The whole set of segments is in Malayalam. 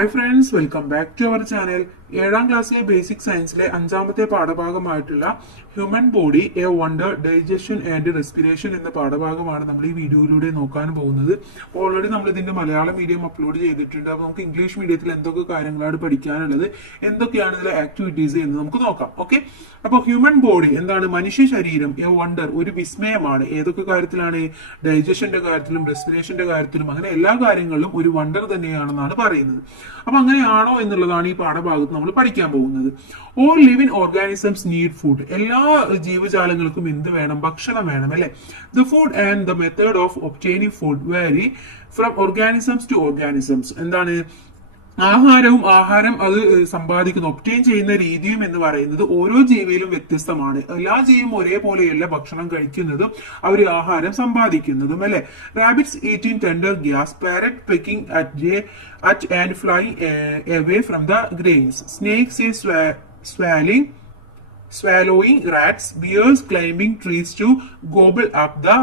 Hi friends, welcome back to our channel. ഏഴാം ക്ലാസ്സിലെ ബേസിക് സയൻസിലെ അഞ്ചാമത്തെ പാഠഭാഗമായിട്ടുള്ള human body a wonder digestion and respiration എന്ന പാഠഭാഗമാണ് നമ്മൾ ഈ വീഡിയോയിലൂടെ നോക്കാൻ പോകുന്നത്. ഓൾറെഡി നമ്മൾ ഇതിന്റെ മലയാളം മീഡിയം അപ്ലോഡ് ചെയ്തിട്ടുണ്ട്. അപ്പോൾ നമുക്ക് ഇംഗ്ലീഷ് മീഡിയത്തിൽ എന്തൊക്കെ കാര്യങ്ങളാണ് പഠിക്കാനുള്ളത്, എന്തൊക്കെയാണ് ഇതിലെ ആക്ടിവിറ്റീസ് എന്ന് നമുക്ക് നോക്കാം. ഓക്കെ, അപ്പോൾ ഹ്യൂമൻ ബോഡി എന്താണ്? മനുഷ്യ ശരീരം എ വണ്ടർ, ഒരു വിസ്മയമാണ്. ഏതൊക്കെ കാര്യത്തിലാണ്? ഡൈജഷന്റെ കാര്യത്തിലും റെസ്പിറേഷന്റെ കാര്യത്തിലും, അങ്ങനെ എല്ലാ കാര്യങ്ങളിലും ഒരു വണ്ടർ തന്നെയാണെന്നാണ് പറയുന്നത്. അപ്പൊ അങ്ങനെയാണോ എന്നുള്ളതാണ് ഈ പാഠഭാഗത്ത് നമ്മൾ പഠിക്കാൻ പോകുന്നത്. All living organisms need food. എല്ലാ ജീവജാലങ്ങൾക്കും എന്ത് വേണം? ഭക്ഷണം വേണം, അല്ലെ? The food and the method of obtaining food vary from organisms to organisms. എന്താണ്? ആഹാരം അത് സമ്പാദിക്കുന്നു, ഒബ്റ്റെയിൻ ചെയ്യുന്ന രീതിയും എന്ന് പറയുന്നത് ഓരോ ജീവിയിലും വ്യത്യസ്തമാണ്. എല്ലാ ജീവിയും ഒരേപോലെയല്ല ഭക്ഷണം കഴിക്കുന്നതും അവർ ആഹാരം സമ്പാദിക്കുന്നതും, അല്ലെ? Rabbits eating tender grass, parrot pecking at and flying away from the grains, snakes is swallowing rats, bears climbing trees to gobble up the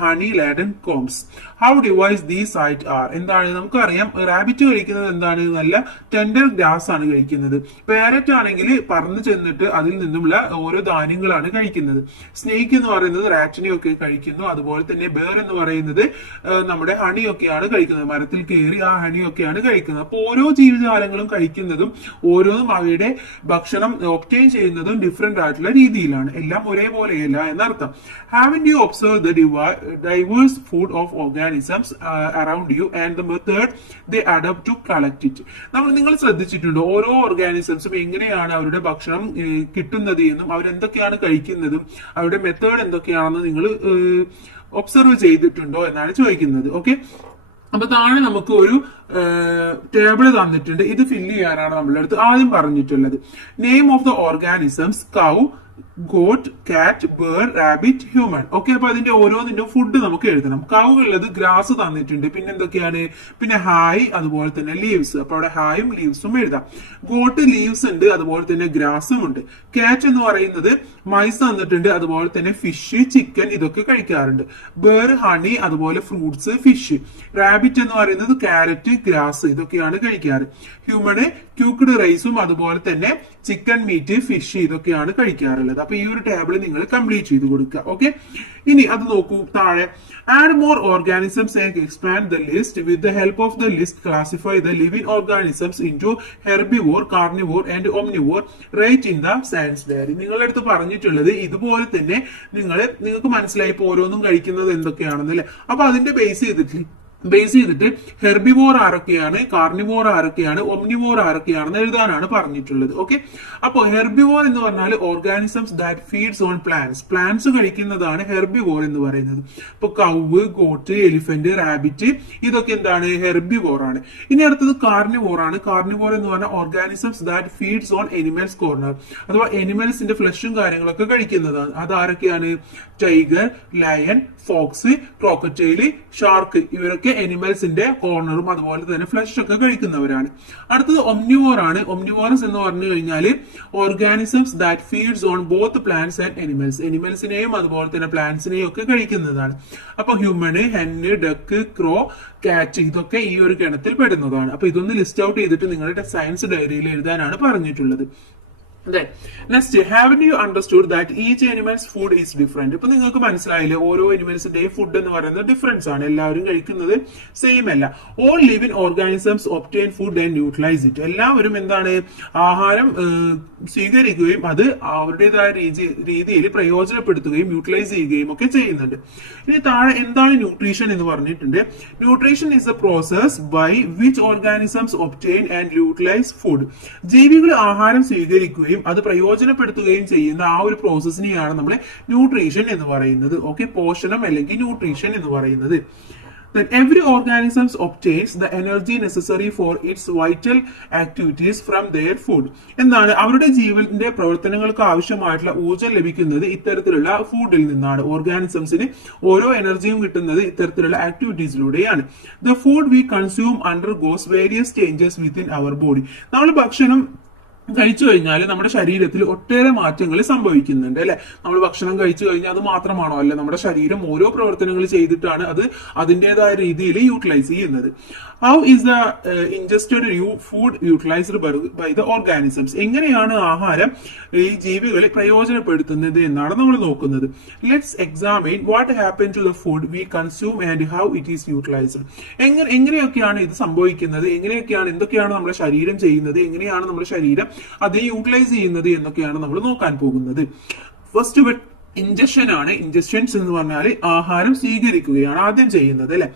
honey-laden combs. How diverse these sight are. എന്താണ്? നമുക്കറിയാം, റാബിറ്റ് കഴിക്കുന്നത് എന്താണ്? നല്ല ടെൻഡർ ഗ്രാസ് ആണ് കഴിക്കുന്നത്. പാരറ്റ് ആണെങ്കിൽ പറന്നു ചെന്നിട്ട് അതിൽ നിന്നുമുള്ള ഓരോ ധാന്യങ്ങളാണ് കഴിക്കുന്നത്. സ്നേക്ക് എന്ന് പറയുന്നത് റാറ്റിനെയൊക്കെ കഴിക്കുന്നു. അതുപോലെ തന്നെ ബേർ എന്ന് പറയുന്നത് നമ്മുടെ ഹണിയൊക്കെയാണ് കഴിക്കുന്നത്. മരത്തിൽ കയറി ആ ഹണിയൊക്കെയാണ് കഴിക്കുന്നത്. അപ്പോൾ ഓരോ ജീവജാലങ്ങളും കഴിക്കുന്നതും ഓരോന്നും അവയുടെ ഭക്ഷണം ഒബ്റ്റെയിൻ ചെയ്യുന്നതും ഡിഫറെന്റ് ആയിട്ടുള്ള രീതിയിലാണ്. എല്ലാം ഒരേപോലെയല്ല എന്നർത്ഥം. Haven't you observed the diverse food of organisms around you and the method they adopt to collect it? നിങ്ങൾ ശ്രദ്ധിച്ചിട്ടുണ്ടോ ഓരോ ഓർഗാനിസംസും എങ്ങനെയാണ് അവരുടെ ഭക്ഷണം കിട്ടുന്നത് എന്നും അവരെന്തൊക്കെയാണ് കഴിക്കുന്നതും അവരുടെ മെത്തേഡ് എന്തൊക്കെയാണെന്ന് നിങ്ങൾ ഒബ്സർവ് ചെയ്തിട്ടുണ്ടോ എന്നാണ് ചോദിക്കുന്നത്. ഓക്കെ, അപ്പൊ താഴെ നമുക്ക് ഒരു ടേബിള് തന്നിട്ടുണ്ട്. ഇത് ഫില്ല് ചെയ്യാനാണ് നമ്മളുടെ അടുത്ത് ആദ്യം പറഞ്ഞിട്ടുള്ളത്. Name of the organisms: cow, got, കാറ്റ്, ബേർ, റാബിറ്റ്, ഹ്യൂമൻ. ഓക്കെ, അപ്പൊ അതിന്റെ ഓരോന്നിന്റെ ഫുഡ് നമുക്ക് എഴുതണം. കൗ ഉള്ളത് ഗ്രാസ് തന്നിട്ടുണ്ട്. പിന്നെ എന്തൊക്കെയാണ്? പിന്നെ ഹായ്, അതുപോലെ തന്നെ ലീവ്സ്. അപ്പൊ അവിടെ ഹായും ലീവ്സും എഴുതാം. ഗോട്ട് ലീവ്സ് ഉണ്ട്, അതുപോലെ തന്നെ ഗ്രാസും ഉണ്ട്. കാറ്റ് എന്ന് പറയുന്നത് മൈസ് തന്നിട്ടുണ്ട്, അതുപോലെ തന്നെ ഫിഷ്, ചിക്കൻ ഇതൊക്കെ കഴിക്കാറുണ്ട്. ബേർ ഹണി, അതുപോലെ ഫ്രൂട്ട്സ്, ഫിഷ്. റാബിറ്റ് എന്ന് പറയുന്നത് ക്യാരറ്റ്, ഗ്രാസ് ഇതൊക്കെയാണ് കഴിക്കാറ്. ഹ്യൂമണ് ക്യൂക്ക്ഡ് റൈസും അതുപോലെ തന്നെ ചിക്കൻ, മീറ്റ്, ഫിഷ് ഇതൊക്കെയാണ് കഴിക്കാറുള്ളത്. അപ്പൊ ഈ ഒരു ടേബിൾ നിങ്ങൾ കംപ്ലീറ്റ് ചെയ്ത് കൊടുക്കുക. ഓക്കെ, ഇനി അത് നോക്കൂ താഴെ. Add more organisms and expand the list. With the help of the list classify the living organisms into herbivore, carnivore and omnivore. Write in the science diary. നിങ്ങളുടെ അടുത്ത് പറഞ്ഞിട്ടുള്ളത് ഇതുപോലെ തന്നെ നിങ്ങൾക്ക് മനസ്സിലായി ഓരോന്നും കഴിക്കുന്നത് എന്തൊക്കെയാണെന്നല്ലേ. അപ്പൊ അതിന്റെ ബേസ് ചെയ്തിട്ട് ഹെർബിവോർ ആരൊക്കെയാണ്, കാർണിവോർ ആരൊക്കെയാണ്, ഒംനിവോർ ആരൊക്കെയാണെന്ന് എഴുതാനാണ് പറഞ്ഞിട്ടുള്ളത്. ഓക്കെ, അപ്പോൾ ഹെർബിവോർ എന്ന് പറഞ്ഞാൽ organisms that feeds on plants കഴിക്കുന്നതാണ് ഹെർബിവോർ എന്ന് പറയുന്നത്. ഇപ്പൊ കൗവ്, ഗോട്ട്, എലിഫന്റ്, റാബിറ്റ് ഇതൊക്കെ എന്താണ്? ഹെർബിവോർ ആണ്. ഇനി അടുത്തത് കാർണിവോർ ആണ്. കാർണിവോർ എന്ന് പറഞ്ഞാൽ organisms that feeds on animals corner, അഥവാ എനിമൽസിന്റെ ഫ്ലഷും കാര്യങ്ങളൊക്കെ കഴിക്കുന്നതാണ്. അതാരൊക്കെയാണ്? ടൈഗർ, ലയൺ, ഫോക്സ്, ക്രോക്കറ്റൈല്, ഷാർക്ക് ഇവരൊക്കെ എനിമൽസിന്റെ കോർണറും അതുപോലെ തന്നെ ഫ്ലഷ് ഒക്കെ കഴിക്കുന്നവരാണ്. അടുത്തത് ഒംനിവോർ ആണ്. ഒംനിവോറസ് എന്ന് പറഞ്ഞു കഴിഞ്ഞാൽ organisms that feeds on both plants and animals, എനിമൽസിനെയും അതുപോലെ തന്നെ പ്ലാന്റ്സിനെയും ഒക്കെ കഴിക്കുന്നതാണ്. അപ്പൊ ഹ്യൂമന്, ഹെന്ന്, ഡക്ക്, ക്രോ, കാറ്റ് ഇതൊക്കെ ഈ ഒരു ഗണത്തിൽ പെടുന്നതാണ്. അപ്പൊ ഇതൊന്ന് ലിസ്റ്റ് ഔട്ട് ചെയ്തിട്ട് നിങ്ങളുടെ സയൻസ് ഡയറിയിൽ എഴുതാനാണ് പറഞ്ഞിട്ടുള്ളത്. Next, haven't you understood that each animal's food is different? ഇപ്പൊ നിങ്ങൾക്ക് മനസ്സിലായില്ലേ ഓരോ അനിമൽസിന്റെയും ഫുഡ് എന്ന് പറയുന്നത് ഡിഫറൻസ് ആണ്. എല്ലാവരും കഴിക്കുന്നത് സെയിം അല്ല. All living organisms obtain food and utilise it. എല്ലാവരും എന്താണ്? ആഹാരം സ്വീകരിക്കുകയും അത് അവരുടേതായ രീതിയിൽ പ്രയോജനപ്പെടുത്തുകയും യൂട്ടിലൈസ് ചെയ്യുകയും ഒക്കെ ചെയ്യുന്നുണ്ട്. ഇനി താഴെ എന്താണ് ന്യൂട്രീഷൻ എന്ന് പറഞ്ഞിട്ടുണ്ട്. Nutrition is a process by which organisms obtain and utilise food. ജീവികൾ ആഹാരം സ്വീകരിക്കുകയും അത് പ്രയോജനപ്പെടുത്തുകയും ചെയ്യുന്ന ആ ഒരു പ്രോസസ്സിനെയാണ് നമ്മൾ ന്യൂട്രീഷൻ എന്ന് പറയുന്നത്. ഓക്കെ, പോഷണം അല്ലെങ്കിൽ ന്യൂട്രീഷൻ എന്ന് പറയുന്നത്. That every organism obtains the energy necessary for its vital activities from their food. എന്താണ്? അവരുടെ ജീവന്റെ പ്രവർത്തനങ്ങൾക്ക് ആവശ്യമായിട്ടുള്ള ഊർജ്ജം ലഭിക്കുന്നത് ഇത്തരത്തിലുള്ള ഫുഡിൽ നിന്നാണ്. ഓർഗാനിസംസിന് ഓരോ എനർജിയും കിട്ടുന്നത് ഇത്തരത്തിലുള്ള ആക്ടിവിറ്റീസിലൂടെയാണ്. The food we consume undergoes various changes within our body. നമ്മൾ ഭക്ഷണം കഴിച്ചു കഴിഞ്ഞാൽ നമ്മുടെ ശരീരത്തിൽ ഒട്ടേറെ മാറ്റങ്ങൾ സംഭവിക്കുന്നുണ്ട് അല്ലെ. നമ്മൾ ഭക്ഷണം കഴിച്ചു കഴിഞ്ഞാൽ അത് മാത്രമാണോ അല്ലെ, നമ്മുടെ ശരീരം ഓരോ പ്രവർത്തനങ്ങൾ ചെയ്തിട്ടാണ് അത് അതിൻ്റെതായ രീതിയിൽ യൂട്ടിലൈസ് ചെയ്യുന്നത്. How is the ingested food utilised by the organisms, എങ്ങനെയാണ് ആഹാരം ഈ ജീവികളെ പ്രയോജനപ്പെടുത്തുന്നത് എന്നാണ് നമ്മൾ നോക്കുന്നത്. Let's examine what happen to the food we consume and how it is utilised. എങ്ങനെയൊക്കെയാണ് ഇത് സംഭവിക്കുന്നത്, എന്തൊക്കെയാണ് നമ്മുടെ ശരീരം ചെയ്യുന്നത്, എങ്ങനെയാണ് നമ്മുടെ ശരീരം അതേ യൂട്ടിലൈസ് ചെയ്യുന്നത് എന്നൊക്കെയാണ് നമ്മൾ നോക്കാൻ പോകുന്നത്. ഫസ്റ്റ് ഇൻജക്ഷൻ ആണ്. ഇൻജക്ഷൻസ് എന്ന് പറഞ്ഞാൽ ആഹാരം സ്വീകരിക്കുകയാണ് ആദ്യം ചെയ്യുന്നത് അല്ലെ.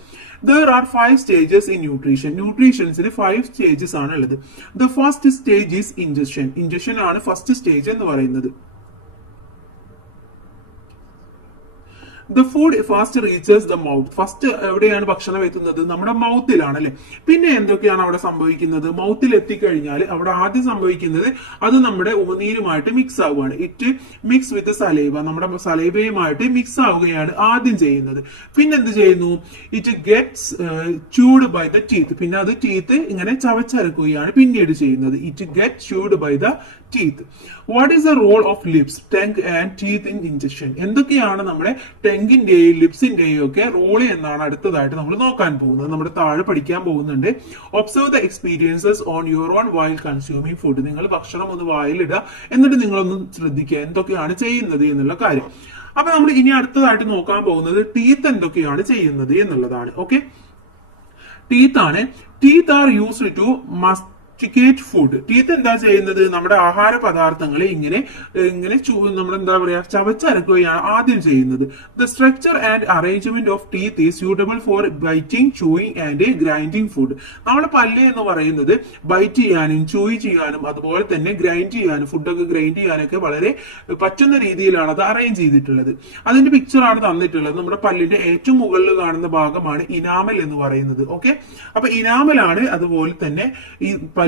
There are 5 stages in nutrition. ന്യൂട്രീഷൻസിന് 5 stages ആണ് ഉള്ളത്. The first stage is ingestion. Injection ആണ് ഫസ്റ്റ് സ്റ്റേജ് എന്ന് പറയുന്നത്. The food fast reaches the mouth. First എവിടെയാണ് ഭക്ഷണം എത്തുന്നത്, നമ്മുടെ മൗത്തിലാണ് അല്ലെ. പിന്നെ എന്തൊക്കെയാണ് അവിടെ സംഭവിക്കുന്നത്, മൗത്തിൽ എത്തിക്കഴിഞ്ഞാൽ അവിടെ ആദ്യം സംഭവിക്കുന്നത് അത് നമ്മുടെ ഉമിനീരുമായിട്ട് മിക്സ് ആവുകയാണ്. ഇറ്റ് മിക്സ് വിത്ത് സലൈവ, നമ്മുടെ സലൈവയുമായിട്ട് മിക്സ് ആവുകയാണ് ആദ്യം ചെയ്യുന്നത്. പിന്നെ എന്ത് ചെയ്യുന്നു, it gets chewed by the teeth. പിന്നെ അത് ടീത്ത് ഇങ്ങനെ ചവച്ചരക്കുകയാണ് പിന്നീട് ചെയ്യുന്നത്. It get chewed by the teeth. What is the role of lips, tongue and teeth in ingestion? എന്തൊക്കെയാണ് നമ്മുടെ ടെങ്കിന്റെയും ലിപ്സിന്റെയും ഒക്കെ റോള് എന്നാണ് അടുത്തതായിട്ട് നമ്മൾ നോക്കാൻ പോകുന്നത്. നമ്മുടെ താഴെ പഠിക്കാൻ പോകുന്നുണ്ട്. Observe the experiences on your own while consuming food. നിങ്ങൾ ഭക്ഷണം ഒന്ന് വായിലിടുക, എന്നിട്ട് നിങ്ങളൊന്ന് ശ്രദ്ധിക്കുക എന്തൊക്കെയാണ് ചെയ്യുന്നത് എന്നുള്ള കാര്യം. അപ്പൊ നമ്മൾ ഇനി അടുത്തതായിട്ട് നോക്കാൻ പോകുന്നത് ടീത്ത് എന്തൊക്കെയാണ് ചെയ്യുന്നത് എന്നുള്ളതാണ്. ഓക്കെ, ടീത്ത് ആണ്. Teeth are used to masticate food. Teeth എന്താ ചെയ്യുന്നത്, നമ്മുടെ ആഹാര പദാർത്ഥങ്ങളെ ഇങ്ങനെ നമ്മൾ എന്താ പറയാ ചവച്ചരക്കുകയാണ് ആദ്യം ചെയ്യുന്നത്. The structure and arrangement of teeth is suitable for biting, chewing and grinding food. നമ്മുടെ പല്ല് എന്ന് പറയുന്നത് ബൈറ്റ് ചെയ്യാനും ചൂയി ചെയ്യാനും അതുപോലെ തന്നെ ഗ്രൈൻഡ് ചെയ്യാനും ഫുഡൊക്കെ ഗ്രൈൻഡ് ചെയ്യാനൊക്കെ വളരെ പറ്റുന്ന രീതിയിലാണ് അത് അറേഞ്ച് ചെയ്തിട്ടുള്ളത്. അതിന്റെ പിക്ചറാണ് തന്നിട്ടുള്ളത്. നമ്മുടെ പല്ലിന്റെ ഏറ്റവും മുകളിൽ കാണുന്ന ഭാഗമാണ് ഇനാമൽ എന്ന് പറയുന്നത്. ഓക്കെ, അപ്പൊ ഇനാമലാണ് അതുപോലെ തന്നെ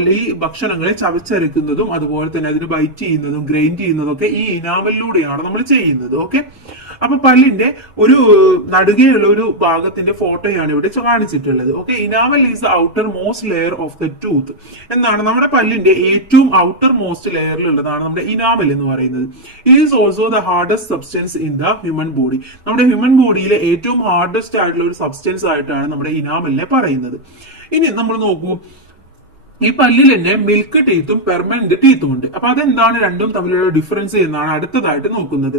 ഈ ഭക്ഷണങ്ങളെ ചവച്ചരക്കുന്നതും അതുപോലെ തന്നെ അതിന് ബൈറ്റ് ചെയ്യുന്നതും ഗ്രൈൻഡ് ചെയ്യുന്നതും ഒക്കെ ഈ ഇനാമലിലൂടെയാണ് നമ്മൾ ചെയ്യുന്നത്. ഓക്കെ, അപ്പൊ പല്ലിന്റെ ഒരു നടുകയുള്ള ഒരു ഭാഗത്തിന്റെ ഫോട്ടോയാണ് ഇവിടെ കാണിച്ചിട്ടുള്ളത്. Okay, enamel is the outermost layer of the tooth എന്നാണ്. നമ്മുടെ പല്ലിന്റെ ഏറ്റവും ഔട്ടർ മോസ്റ്റ് ലെയറിലുള്ളതാണ് നമ്മുടെ ഇനാമൽ എന്ന് പറയുന്നത്. It is also the hardest substance in the human body. നമ്മുടെ ഹ്യൂമൻ ബോഡിയിലെ ഏറ്റവും ഹാർഡസ്റ്റ് ആയിട്ടുള്ള ഒരു സബ്സ്റ്റൻസ് ആയിട്ടാണ് നമ്മുടെ ഇനാമലിനെ പറയുന്നത്. ഇനി നമ്മൾ നോക്കൂ, ഈ പല്ലിൽ തന്നെ മിൽക്ക് ടീത്തും പെർമനന്റ് ടീത്തും ഉണ്ട്. അപ്പൊ അതെന്താണ് രണ്ടും തമ്മിലുള്ള ഡിഫറൻസ് എന്നാണ് അടുത്തതായിട്ട് നോക്കുന്നത്.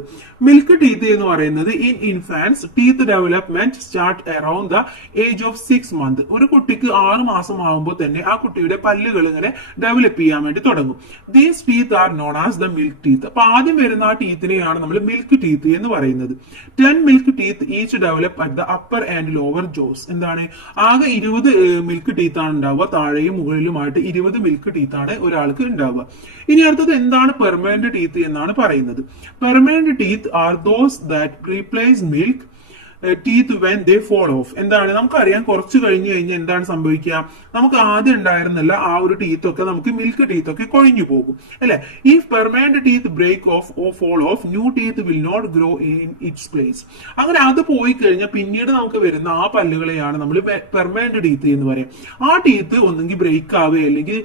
മിൽക്ക് ടീത്ത് എന്ന് പറയുന്നത് in infants teeth development start around the age of 6 months. ഒരു കുട്ടിക്ക് 6 മാസം ആകുമ്പോൾ തന്നെ ആ കുട്ടിയുടെ പല്ലുകൾ ഇങ്ങനെ ഡെവലപ്പ് ചെയ്യാൻ വേണ്ടി തുടങ്ങും. These teeth R known as the milk teeth. അപ്പൊ ആദ്യം വരുന്ന ആ ടീത്തിനെയാണ് നമ്മൾ മിൽക്ക് ടീത്ത് എന്ന് പറയുന്നത്. 10 milk teeth each develop at the upper and lower Jose. എന്താണ്, ആകെ 20 മിൽക്ക് ടീത്ത് ആണ് ഉണ്ടാവുക. താഴെയും മുകളിലുമായിട്ട് 20 മിൽക്ക് ടീത്ത് ആണ് ഒരാൾക്ക് ഉണ്ടാവുക. ഇനി അടുത്തത് എന്താണ് പെർമനന്റ് ടീത്ത് എന്നാണ് പറയുന്നത്. Permanent teeth are those that replace milk teeth when they fall off. എന്താണ്, നമുക്കറിയാം കുറച്ച് കഴിഞ്ഞ് കഴിഞ്ഞാൽ എന്താണ് സംഭവിക്കുക, നമുക്ക് ആദ്യം ഉണ്ടായിരുന്നില്ല ആ ഒരു ടീത്ത് ഒക്കെ നമുക്ക് മിൽക്ക് ടീത്ത് ഒക്കെ കൊഴിഞ്ഞു പോകും അല്ലെ. If permanent teeth break off or fall off, new teeth will not grow in its place. അങ്ങനെ അത് പോയി കഴിഞ്ഞാൽ പിന്നീട് നമുക്ക് വരുന്ന ആ പല്ലുകളെയാണ് നമ്മൾ പെർമനന്റ് ടീത്ത് എന്ന് പറയാം. ആ ടീത്ത് ഒന്നെങ്കിൽ ബ്രേക്ക് ആവുക അല്ലെങ്കിൽ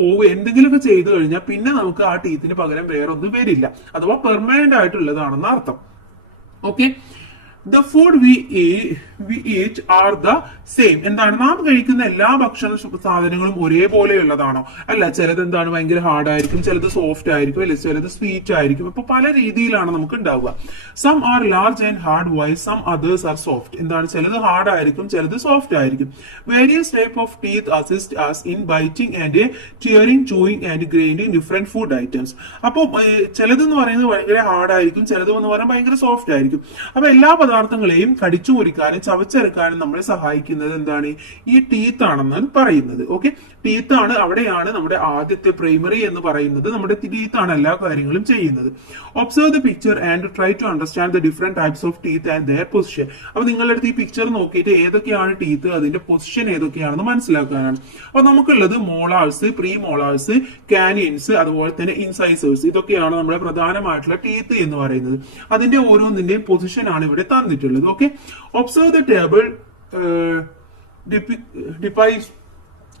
പോവുക എന്തെങ്കിലുമൊക്കെ ചെയ്തു കഴിഞ്ഞാൽ പിന്നെ നമുക്ക് ആ ടീത്തിന് പകരം വേറെ ഒന്നും വരില്ല, അഥവാ പെർമനന്റ് ആയിട്ടുള്ളതാണെന്ന് അർത്ഥം. Okay, The food we eat are the same. എന്താണ്, നാം കഴിക്കുന്ന എല്ലാ ഭക്ഷണ സാധനങ്ങളും ഒരേപോലെയുള്ളതാണോ? അല്ല, ചിലത് എന്താണ് ഭയങ്കര ഹാർഡ് ആയിരിക്കും, ചിലത് സോഫ്റ്റ് ആയിരിക്കും അല്ലെ, ചിലത് സ്വീറ്റ് ആയിരിക്കും. അപ്പൊ പല രീതിയിലാണ് നമുക്ക് ഉണ്ടാവുക. Some are large and hard whereas some others are soft. എന്താണ്, ചിലത് ഹാർഡ് ആയിരിക്കും, ചിലത് സോഫ്റ്റ് ആയിരിക്കും. Various type of teeth assist us in biting and tearing, chewing and grinding different food items. അപ്പോൾ ചിലതെന്ന് പറയുന്നത് ഭയങ്കര ഹാർഡ് ആയിരിക്കും, ചിലത് എന്ന് പറയാൻ ഭയങ്കര സോഫ്റ്റ് ആയിരിക്കും. അപ്പൊ എല്ലാ പദാർത്ഥങ്ങളെയും കടിച്ചു മുറിക്കാനും ചവച്ചെടുക്കാനും നമ്മളെ സഹായിക്കുന്നത് എന്താണ്, ഈ ടീത്ത് ആണെന്നാണ് പറയുന്നത്. ഓക്കെ, ടീത്ത് ആണ്, അവിടെയാണ് നമ്മുടെ ആദ്യത്തെ പ്രൈമറി എന്ന് പറയുന്നത്. നമ്മുടെ ടീത്ത് ആണ് എല്ലാ കാര്യങ്ങളും ചെയ്യുന്നത്. Observe the picture and try to understand the different types of teeth and their position. അപ്പൊ നിങ്ങളുടെ അടുത്ത് ഈ പിക്ചർ നോക്കിയിട്ട് ഏതൊക്കെയാണ് ടീത്ത്, അതിന്റെ പൊസിഷൻ ഏതൊക്കെയാണെന്ന് മനസ്സിലാക്കാനാണ്. അപ്പൊ നമുക്കുള്ളത് മോളാഴ്സ്, പ്രീ മോളാഴ്സ്, കാനിയൻസ്, അതുപോലെ തന്നെ ഇൻസൈസേഴ്സ്. ഇതൊക്കെയാണ് നമ്മുടെ പ്രധാനമായിട്ടുള്ള ടീത്ത് എന്ന് പറയുന്നത്. അതിന്റെ ഓരോന്നിന്റെയും പൊസിഷൻ ആണ് ഇവിടെ തന്നിട്ടുള്ളത്. Okay, observe the table depicts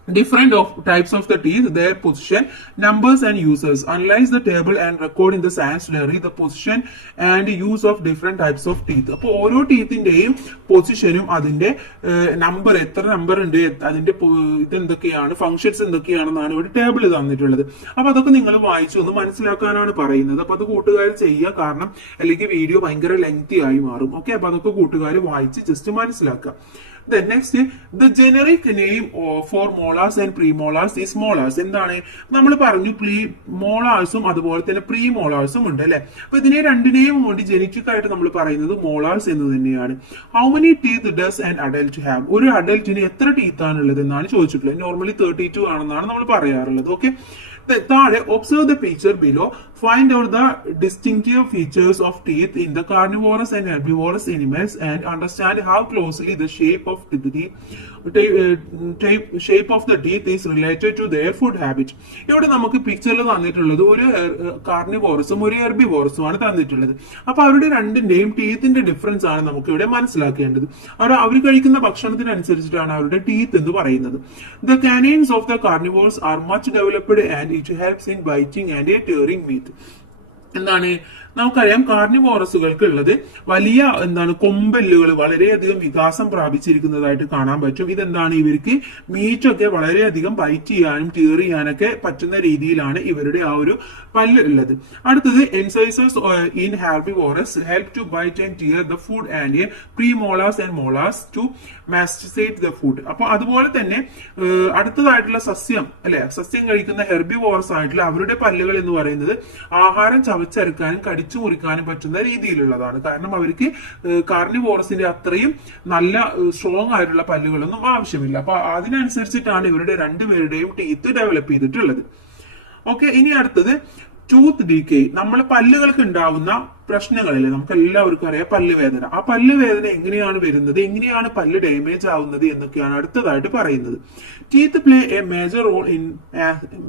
different of types of the teeth, their position, numbers and uses. Analyze the table and record in the science diary the position and use of different types of teeth. അപ്പോൾ ഓരോ ടീത്തിന്റെയും പൊസിഷനും അതിന്റെ നമ്പർ, എത്ര നമ്പർ ഉണ്ട്, അതിന്റെ ഇതെന്തൊക്കെയാണ്, ഫങ്ഷൻസ് എന്തൊക്കെയാണെന്നാണ് ഇവിടെ ടേബിൾ തന്നിട്ടുള്ളത്. അപ്പൊ അതൊക്കെ നിങ്ങൾ വായിച്ചു ഒന്ന് മനസ്സിലാക്കാനാണ് പറയുന്നത്. അപ്പൊ അത് കൂട്ടുകാർ ചെയ്യുക, കാരണം അല്ലെങ്കിൽ വീഡിയോ ഭയങ്കര ലെങ്തി ആയി മാറും. ഓക്കെ, അപ്പൊ അതൊക്കെ കൂട്ടുകാർ വായിച്ച് ജസ്റ്റ് മനസ്സിലാക്കുക. Then next, the generic name for molars and premolars is molars. എന്താണ് നമ്മൾ പറഞ്ഞു, മോളാഴ്സും അതുപോലെ തന്നെ പ്രീമോളാഴ്സും ഉണ്ട് അല്ലെ. അപ്പൊ ഇതിനെ രണ്ടിനെയും വേണ്ടി ജനറ്റിക് ആയിട്ട് നമ്മൾ പറയുന്നത് മോളാഴ്സ് എന്ന് തന്നെയാണ്. How many teeth does an adult have? ഒരു അഡൽറ്റിന് എത്ര ടീത്ത് ആണുള്ളത് എന്നാണ് ചോദിച്ചിട്ടുള്ളത്. നോർമലി 32 ആണെന്നാണ് നമ്മൾ പറയാറുള്ളത്. ഓക്കെ, താഴെ observe the picture below, find out the distinctive features of teeth in the carnivorous and herbivorous animals and understand how closely the shape of the teeth is related to their food habit. ഇവിടെ നമുക്ക് പിക്ചറിൽ തന്നിട്ടുള്ളത് ഒരു കാർണിവോറസും ഒരു ഹെർബിവോറസും ആണ് തന്നിട്ടുള്ളത്. അപ്പൊ അവരുടെ രണ്ടിന്റെയും ടീത്തിന്റെ ഡിഫറൻസ് ആണ് നമുക്ക് ഇവിടെ മനസ്സിലാക്കേണ്ടത്. അവർ കഴിക്കുന്ന ഭക്ഷണത്തിനനുസരിച്ചിട്ടാണ് അവരുടെ ടീത്ത് എന്ന് പറയുന്നത്. The canines of the carnivores are much developed and it helps in biting and tearing meat. എന്താണ് നമുക്കറിയാം, കാർണിവോറസുകൾക്ക് ഉള്ളത് വലിയ കൊമ്പല്ലുകൾ വളരെയധികം വികാസം പ്രാപിച്ചിരിക്കുന്നതായിട്ട് കാണാൻ പറ്റും. ഇതെന്താണ്, ഇവർക്ക് മീറ്റൊക്കെ വളരെയധികം ബൈറ്റ് ചെയ്യാനും ടിയർ ചെയ്യാനൊക്കെ പറ്റുന്ന രീതിയിലാണ് ഇവരുടെ ആ ഒരു പല്ല് ഉള്ളത്. അടുത്തത് incisors in herbivorous help to bite and tear the food and premolars and molars to masticate the food. അപ്പൊ അതുപോലെ തന്നെ അടുത്തതായിട്ടുള്ള സസ്യം അല്ലെ, സസ്യം കഴിക്കുന്ന ഹെർബിവോറസ് ആയിട്ടുള്ള അവരുടെ പല്ലുകൾ എന്ന് പറയുന്നത് ആഹാരം ചവച്ചരക്കാനും കടിച്ചു മുറിക്കാനും പറ്റുന്ന രീതിയിലുള്ളതാണ്. കാരണം അവർക്ക് കാർണിവോറസിന്റെ അത്രയും നല്ല സ്ട്രോങ് ആയിട്ടുള്ള പല്ലുകളൊന്നും ആവശ്യമില്ല. അപ്പൊ അതിനനുസരിച്ചിട്ടാണ് ഇവരുടെ രണ്ടുപേരുടെയും ടീത്ത് ഡെവലപ്പ് ചെയ്തിട്ടുള്ളത്. ഓക്കെ, ഇനി അടുത്തത് ടൂത്ത് ഡീക്കേ. നമ്മൾ പല്ലുകൾക്ക് ഉണ്ടാവുന്ന പ്രശ്നങ്ങളില്ലേ, നമുക്ക് എല്ലാവർക്കും അറിയാം പല്ലുവേദന. ആ പല്ലുവേദന എങ്ങനെയാണ് വരുന്നത്, എങ്ങനെയാണ് പല്ല് ഡാമേജ് ആവുന്നത് എന്നൊക്കെയാണ് അടുത്തതായിട്ട് പറയുന്നത്. Teeth play a major role in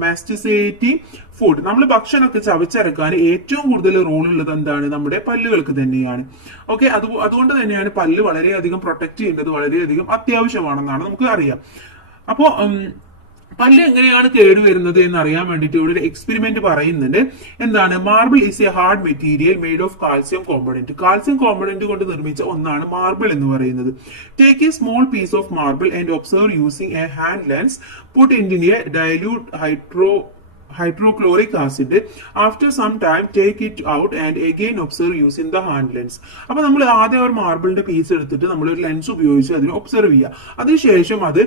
masticating food. നമ്മൾ ഭക്ഷണമൊക്കെ ചവച്ചരക്കാൻ ഏറ്റവും കൂടുതൽ റോൾ ഉള്ളത് എന്താണ്, നമ്മുടെ പല്ലുകൾക്ക് തന്നെയാണ്. ഓക്കെ, അതുകൊണ്ട് തന്നെയാണ് പല്ല് വളരെയധികം പ്രൊട്ടക്ട് ചെയ്യേണ്ടത് വളരെയധികം അത്യാവശ്യമാണെന്നാണ് നമുക്ക് അറിയാം. അപ്പോ പല്ല് എങ്ങനെയാണ് കേടുവരുന്നത് എന്ന് അറിയാൻ വേണ്ടിയിട്ട് ഇവിടെ ഒരു എക്സ്പെരിമെന്റ് പറയുന്നുണ്ട്. എന്താണ്, marble is a hard material made of calcium component. Calcium component കൊണ്ട് നിർമ്മിച്ച ഒന്നാണ് മാർബിൾ എന്ന് പറയുന്നത്. Take a small piece of marble and observe using a hand lens, put in a dilute hydrochloric acid. After some time take it out and again observe using the hand lens. അപ്പൊ നമ്മൾ ആദ്യം ഒരു മാർബിളിന്റെ പീസ് എടുത്തിട്ട് നമ്മൾ ഒരു ലെൻസ് ഉപയോഗിച്ച് അതിനെ ഒബ്സർവ് ചെയ്യുക. അതിനുശേഷം അത്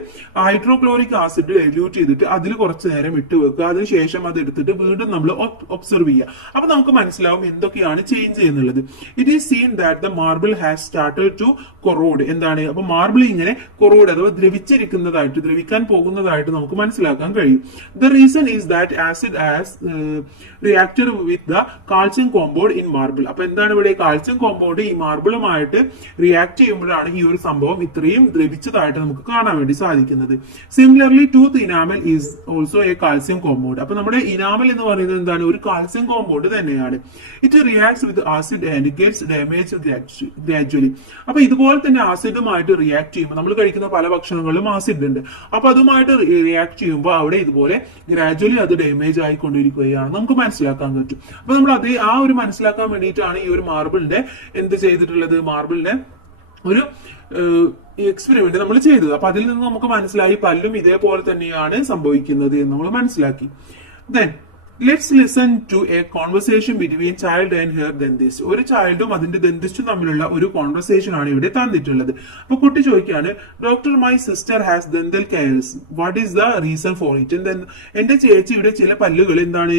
ഹൈഡ്രോക്ലോറിക് ആസിഡ് ഡൈല്യൂട്ട് ചെയ്തിട്ട് അതിൽ കുറച്ച് നേരം ഇട്ട് വെക്കുക. അതിനുശേഷം അത് എടുത്തിട്ട് വീണ്ടും നമ്മൾ ഒബ്സർവ് ചെയ്യുക. അപ്പൊ നമുക്ക് മനസ്സിലാവും എന്തൊക്കെയാണ് ചേഞ്ച് ചെയ്യുന്നുള്ളത്. It is seen that the marble has started to corrode. എന്താണ്, അപ്പൊ മാർബിൾ ഇങ്ങനെ കൊറോഡ് അഥവാ ദ്രവിക്കാൻ പോകുന്നതായിട്ട് നമുക്ക് മനസ്സിലാക്കാൻ കഴിയും. The reason is that acid as reacted with the calcium compound in marble. അപ്പൊ എന്താണ് ഇവിടെ കാൽസ്യം കോമ്പൗണ്ട് ഈ മാർബിളുമായിട്ട് റിയാക്ട് ചെയ്യുമ്പോഴാണ് ഈ ഒരു സംഭവം ഇത്രയും ദ്രവിച്ചതായിട്ട് നമുക്ക് കാണാൻ വേണ്ടി സാധിക്കുന്നത്. Similarly tooth enamel is also A calcium compound. അപ്പൊ നമ്മുടെ ഇനാമൽ എന്ന് പറയുന്നത് എന്താണ്, ഒരു കാൽസ്യം കോമ്പൗണ്ട് തന്നെയാണ്. It reacts with acid and gets damage gradually. അപ്പൊ ഇതുപോലെ തന്നെ ആസിഡുമായിട്ട് റിയാക്ട് ചെയ്യുമ്പോൾ നമ്മൾ കഴിക്കുന്ന പല ഭക്ഷണങ്ങളിലും ആസിഡ് ഉണ്ട്. അപ്പൊ അതുമായിട്ട് റിയാക്ട് ചെയ്യുമ്പോൾ അവിടെ ഇതുപോലെ ഗ്രാജുവലി അത് ഡാമേജ് ആയിക്കൊണ്ടിരിക്കുകയാണ് നമുക്ക് മനസ്സിലാക്കാൻ പറ്റും. അപ്പൊ നമ്മൾ ആ ഒരു മനസ്സിലാക്കാൻ വേണ്ടിയിട്ടാണ് ഈ ഒരു മാർബിളിന്റെ എന്ത് ചെയ്തിട്ടുള്ളത്, മാർബിളിന്റെ ഒരു എക്സ്പെരിമെന്റ് നമ്മൾ ചെയ്തത്. അപ്പൊ അതിൽ നിന്ന് നമുക്ക് മനസ്സിലായി പല്ലും ഇതേപോലെ തന്നെയാണ് സംഭവിക്കുന്നത് എന്ന് നമ്മൾ മനസ്സിലാക്കി. Then let's listen to a conversation between child and her dentist. ഒരു ചൈൽഡും അതിന്റെ ഡെന്റിസ്റ്റും തമ്മിലുള്ള ഒരു കോൺവെർസേഷൻ ആണ് ഇവിടെ തന്നിട്ടുള്ളത്. അപ്പൊ കുട്ടി ചോദിക്കുകയാണ്, doctor my sister has dental കാരീസ്, what is the reason for it? എന്റെ ചേച്ചിയുടെ ചില പല്ലുകൾ എന്താണ്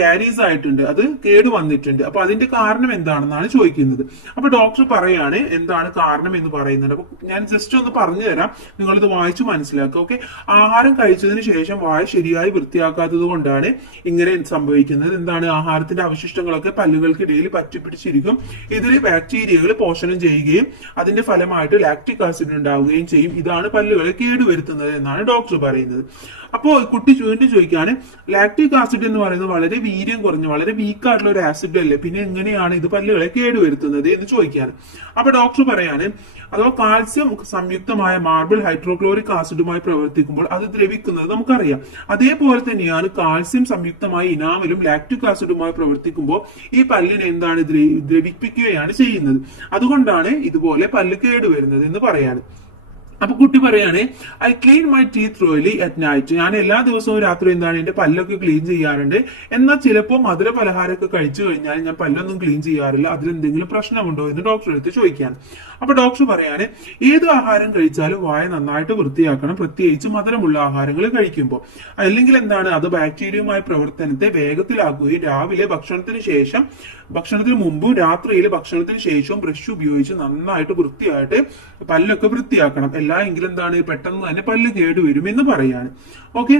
കാരീസ് ആയിട്ടുണ്ട്, അത് കേട് വന്നിട്ടുണ്ട്. അപ്പൊ അതിന്റെ കാരണം എന്താണെന്നാണ് ചോദിക്കുന്നത്. അപ്പൊ ഡോക്ടർ പറയാണ് എന്താണ് കാരണം എന്ന് പറയുന്നത്. അപ്പൊ ഞാൻ ജസ്റ്റ് ഒന്ന് പറഞ്ഞു തരാം, നിങ്ങളിത് വായിച്ചു മനസ്സിലാക്കുക. ഓക്കെ, ആഹാരം കഴിച്ചതിന് ശേഷം വായ ശരിയായി വൃത്തിയാക്കാത്തത് കൊണ്ടാണ് ഇങ്ങനെ ഇങ്ങനെ സംഭവിക്കുന്നത് എന്താണ്, ആഹാരത്തിന്റെ അവശിഷ്ടങ്ങളൊക്കെ പല്ലുകൾക്കിടയിൽ പറ്റിപ്പിടിച്ചിരിക്കും. ഇതിൽ ബാക്ടീരിയകൾ പോഷണം ചെയ്യുകയും അതിന്റെ ഫലമായിട്ട് ലാക്റ്റിക് ആസിഡ് ഉണ്ടാവുകയും ചെയ്യും. ഇതാണ് പല്ലുകളെ കേടുവരുത്തുന്നത് എന്നാണ് ഡോക്ടർ പറയുന്നത്. അപ്പോ കുട്ടി വീണ്ടും ചോദിക്കുകയാണ്, ലാക്റ്റിക് ആസിഡ് എന്ന് പറയുന്നത് വളരെ വീര്യം കുറഞ്ഞ വളരെ വീക്കായിട്ടുള്ള ഒരു ആസിഡ് അല്ലേ, പിന്നെ എങ്ങനെയാണ് ഇത് പല്ലുകളെ കേടുവരുത്തുന്നത് എന്ന് ചോദിക്കുകയാണ്. അപ്പൊ ഡോക്ടർ പറയാണ്, അഥവാ കാൽസ്യം സംയുക്തമായ മാർബിൾ ഹൈഡ്രോക്ലോറിക് ആസിഡുമായി പ്രവർത്തിക്കുമ്പോൾ അത് ദ്രവിക്കുന്നത് നമുക്കറിയാം. അതേപോലെ തന്നെയാണ് കാൽസ്യം സംയുക്തമായ ഇനാമലും ലാക്റ്റിക് ആസിഡുമായി പ്രവർത്തിക്കുമ്പോൾ ഈ പല്ലിനെ എന്താണ് ദ്രവിപ്പിക്കുകയാണ് ചെയ്യുന്നത്. അതുകൊണ്ടാണ് ഇതുപോലെ പല്ല് കേടുവരുന്നത് എന്ന് പറയാണ്. അപ്പൊ കുട്ടി പറയാണ്, I clean my teeth daily at night. ഞാൻ എല്ലാ ദിവസവും രാത്രി എന്താണ് എന്റെ പല്ലൊക്കെ ക്ലീൻ ചെയ്യാറുണ്ട്. എന്നാൽ ചിലപ്പോൾ മധുര പലഹാരമൊക്കെ കഴിച്ചു കഴിഞ്ഞാൽ ഞാൻ പല്ലൊന്നും ക്ലീൻ ചെയ്യാറില്ല. അതിലെന്തെങ്കിലും പ്രശ്നമുണ്ടോ എന്ന് ഡോക്ടറെ അടുത്ത് ചോദിക്കാൻ. അപ്പൊ ഡോക്ടർ പറയാണ്, ഏത് ആഹാരം കഴിച്ചാലും വായ നന്നായിട്ട് വൃത്തിയാക്കണം, പ്രത്യേകിച്ച് മധുരമുള്ള ആഹാരങ്ങൾ കഴിക്കുമ്പോൾ. അല്ലെങ്കിൽ എന്താണ്, അത് ബാക്ടീരിയയുമായ പ്രവർത്തനത്തെ വേഗത്തിലാക്കുകയും രാവിലെ ഭക്ഷണത്തിന് മുമ്പും രാത്രിയിൽ ഭക്ഷണത്തിന് ശേഷവും ബ്രഷ് ഉപയോഗിച്ച് നന്നായിട്ട് വൃത്തിയായിട്ട് പല്ലൊക്കെ വൃത്തിയാക്കണം. എങ്കിലും എന്താണ്, പെട്ടെന്ന് തന്നെ പല്ല് കേടുവരും എന്ന് പറയാണ്. ഓക്കെ,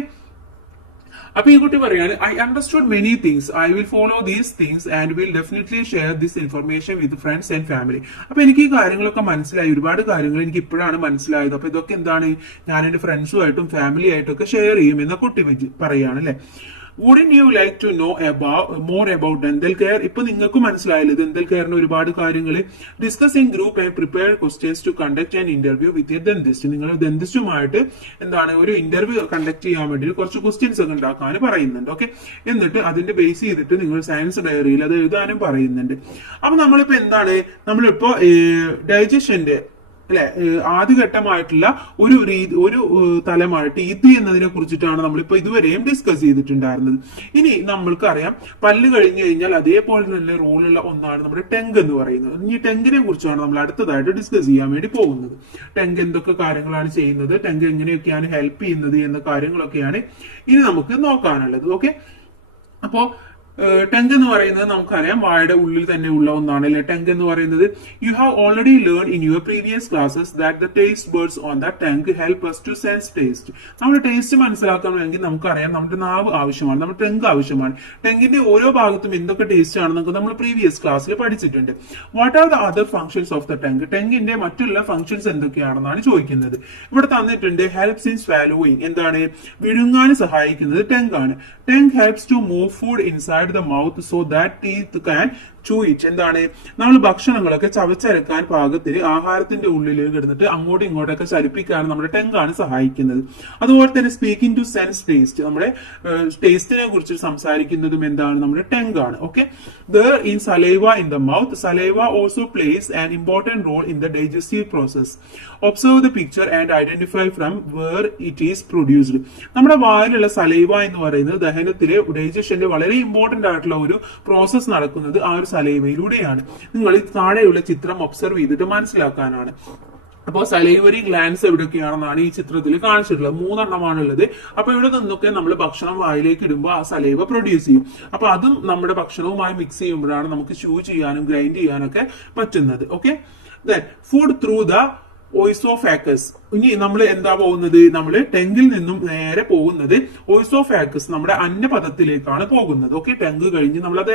അപ്പൊ ഈ കുട്ടി പറയാണ്, I understood many things, I will follow these things and will definitely share this information with friends and family. അപ്പൊ എനിക്ക് ഈ കാര്യങ്ങളൊക്കെ മനസ്സിലായി, ഒരുപാട് കാര്യങ്ങൾ എനിക്ക് ഇപ്പോഴാണ് മനസ്സിലായത്. അപ്പൊ ഇതൊക്കെ എന്താണ്, ഞാൻ എന്റെ ഫ്രണ്ട്സുമായിട്ടും ഫാമിലി ആയിട്ടൊക്കെ ഷെയർ ചെയ്യും എന്ന കുട്ടി പറയാണ് അല്ലെ. Wouldn't you like to know more about dental care? ഇപ്പൊ നിങ്ങൾക്ക് മനസ്സിലായല്ലോ dental കെയറിന് ഒരുപാട് കാര്യങ്ങൾ discuss in group and prepare questions to conduct an interview with a dentist. നിങ്ങൾ ഡെന്റിസ്റ്റുമായിട്ട് എന്താണ് ഒരു ഇന്റർവ്യൂ കണ്ടക്ട് ചെയ്യാൻ വേണ്ടി കുറച്ച് ക്വസ്റ്റ്യൻസ് ഒക്കെ ഉണ്ടാക്കാൻ പറയുന്നുണ്ട്. ഓക്കെ, എന്നിട്ട് അതിന്റെ ബേസ് ചെയ്തിട്ട് നിങ്ങൾ സയൻസ് ഡയറിയിൽ അത് എഴുതാനും പറയുന്നുണ്ട്. അപ്പൊ നമ്മളിപ്പോ ഡൈജഷന്റെ അല്ലെ ആദ്യഘട്ടമായിട്ടുള്ള ഒരു തലമാണ് ടീത്ത് എന്നതിനെ കുറിച്ചിട്ടാണ് നമ്മളിപ്പോ ഇതുവരെയും ഡിസ്കസ് ചെയ്തിട്ടുണ്ടായിരുന്നത്. ഇനി നമ്മൾക്കറിയാം പല്ല് കഴിഞ്ഞു കഴിഞ്ഞാൽ അതേപോലെ തന്നെ റോളുള്ള ഒന്നാണ് നമ്മുടെ ടെങ്ക് എന്ന് പറയുന്നത്. ഇനി ടെങ്കിനെ കുറിച്ചാണ് നമ്മൾ അടുത്തതായിട്ട് ഡിസ്കസ് ചെയ്യാൻ വേണ്ടി പോകുന്നത്. ടെങ്ക് എന്തൊക്കെ കാര്യങ്ങളാണ് ചെയ്യുന്നത്, ടെങ്ക് എങ്ങനെയൊക്കെയാണ് ഹെൽപ്പ് ചെയ്യുന്നത് എന്ന കാര്യങ്ങളൊക്കെയാണ് ഇനി നമുക്ക് നോക്കാനുള്ളത്. ഓക്കെ, അപ്പോ ടെങ്ക് എന്ന് പറയുന്നത് നമുക്കറിയാം വായുടെ ഉള്ളിൽ തന്നെ ഉള്ള ഒന്നാണ് അല്ലെ ടെങ്ക് എന്ന് പറയുന്നത്. You have already learn in your previous classes that the taste buds on the tongue help us to sense taste. നമ്മുടെ ടേസ്റ്റ് മനസ്സിലാക്കണമെങ്കിൽ നമുക്കറിയാം നമ്മുടെ നാവ് ആവശ്യമാണ്, നമ്മുടെ ടെങ്ക് ആവശ്യമാണ്. ടെങ്കിന്റെ ഓരോ ഭാഗത്തും എന്തൊക്കെ ടേസ്റ്റ് ആണെന്നൊക്കെ നമ്മൾ പ്രീവിയസ് ക്ലാസ്സിൽ പഠിച്ചിട്ടുണ്ട്. What are the other functions of the tongue? ടെങ്കിന്റെ മറ്റുള്ള ഫംഗ്ഷൻസ് എന്തൊക്കെയാണെന്നാണ് ചോദിക്കുന്നത്. ഇവിടെ തന്നിട്ടുണ്ട് ഹെൽപ്സ് ഇൻ സ്വാലോയിങ്, എന്താണ് വിഴുങ്ങാൻ സഹായിക്കുന്നത് ടെങ്ക് ആണ്. Tongue helps to move food inside the mouth so that teeth can chew it. എന്താണ്, നമ്മൾ ഭക്ഷണങ്ങളൊക്കെ ചവച്ചരക്കാൻ പാകത്തിന് ആഹാരത്തിന്റെ ഉള്ളിലേക്ക് കിടന്നിട്ട് അങ്ങോട്ടും ഇങ്ങോട്ടൊക്കെ ചലിപ്പിക്കാൻ നമ്മുടെ ടെങ്കാണ് സഹായിക്കുന്നത്. അതുപോലെ തന്നെ സ്പീക്കിംഗ് ടു സെൻസ് ടേസ്റ്റ്, നമ്മുടെ ടേസ്റ്റിനെ കുറിച്ച് സംസാരിക്കുന്നതും എന്താണ്, നമ്മുടെ ടെങ്ക് ആണ്. Okay, there in saliva in the mouth, saliva also plays an important role in the digestive process. Observe the picture and identify from where it is produced. നമ്മുടെ വായിലുള്ള സലൈവ എന്ന് പറയുന്നത് ദഹനത്തിലെ ഡൈജഷന്റെ വളരെ ഇമ്പോർട്ടന്റ് ആയിട്ടുള്ള ഒരു പ്രോസസ് നടക്കുന്നത് ആ ഒരു സലൈവയിലൂടെയാണ്. നിങ്ങൾ താഴെയുള്ള ചിത്രം ഒബ്സർവ് ചെയ്തിട്ട് മനസ്സിലാക്കാനാണ്. അപ്പോൾ സലൈവറി ഗ്ലാൻസ് എവിടെയൊക്കെയാണെന്നാണ് ഈ ചിത്രത്തിൽ കാണിച്ചിട്ടുള്ളത്. 3 എണ്ണമാണുള്ളത്. അപ്പൊ ഇവിടെ നിന്നൊക്കെ നമ്മൾ ഭക്ഷണം വായിലേക്ക് ഇടുമ്പോൾ ആ സലൈവ പ്രൊഡ്യൂസ് ചെയ്യും. അപ്പൊ അതും നമ്മുടെ ഭക്ഷണവുമായി മിക്സ് ചെയ്യുമ്പോഴാണ് നമുക്ക് ച്യൂ ചെയ്യാനും ഗ്രൈൻഡ് ചെയ്യാനൊക്കെ പറ്റുന്നത്. Okay, then food through the oesophagus. ഇനി നമ്മൾ എന്താ പോകുന്നത്, നമ്മൾ ടെങ്കിൽ നിന്നും നേരെ പോകുന്നത് ഓയിസോഫാക്കസ് നമ്മുടെ അന്നപഥത്തിലേക്കാണ് പോകുന്നത്. ഓക്കെ, ടെങ്ക് കഴിഞ്ഞ് നമ്മൾ അത്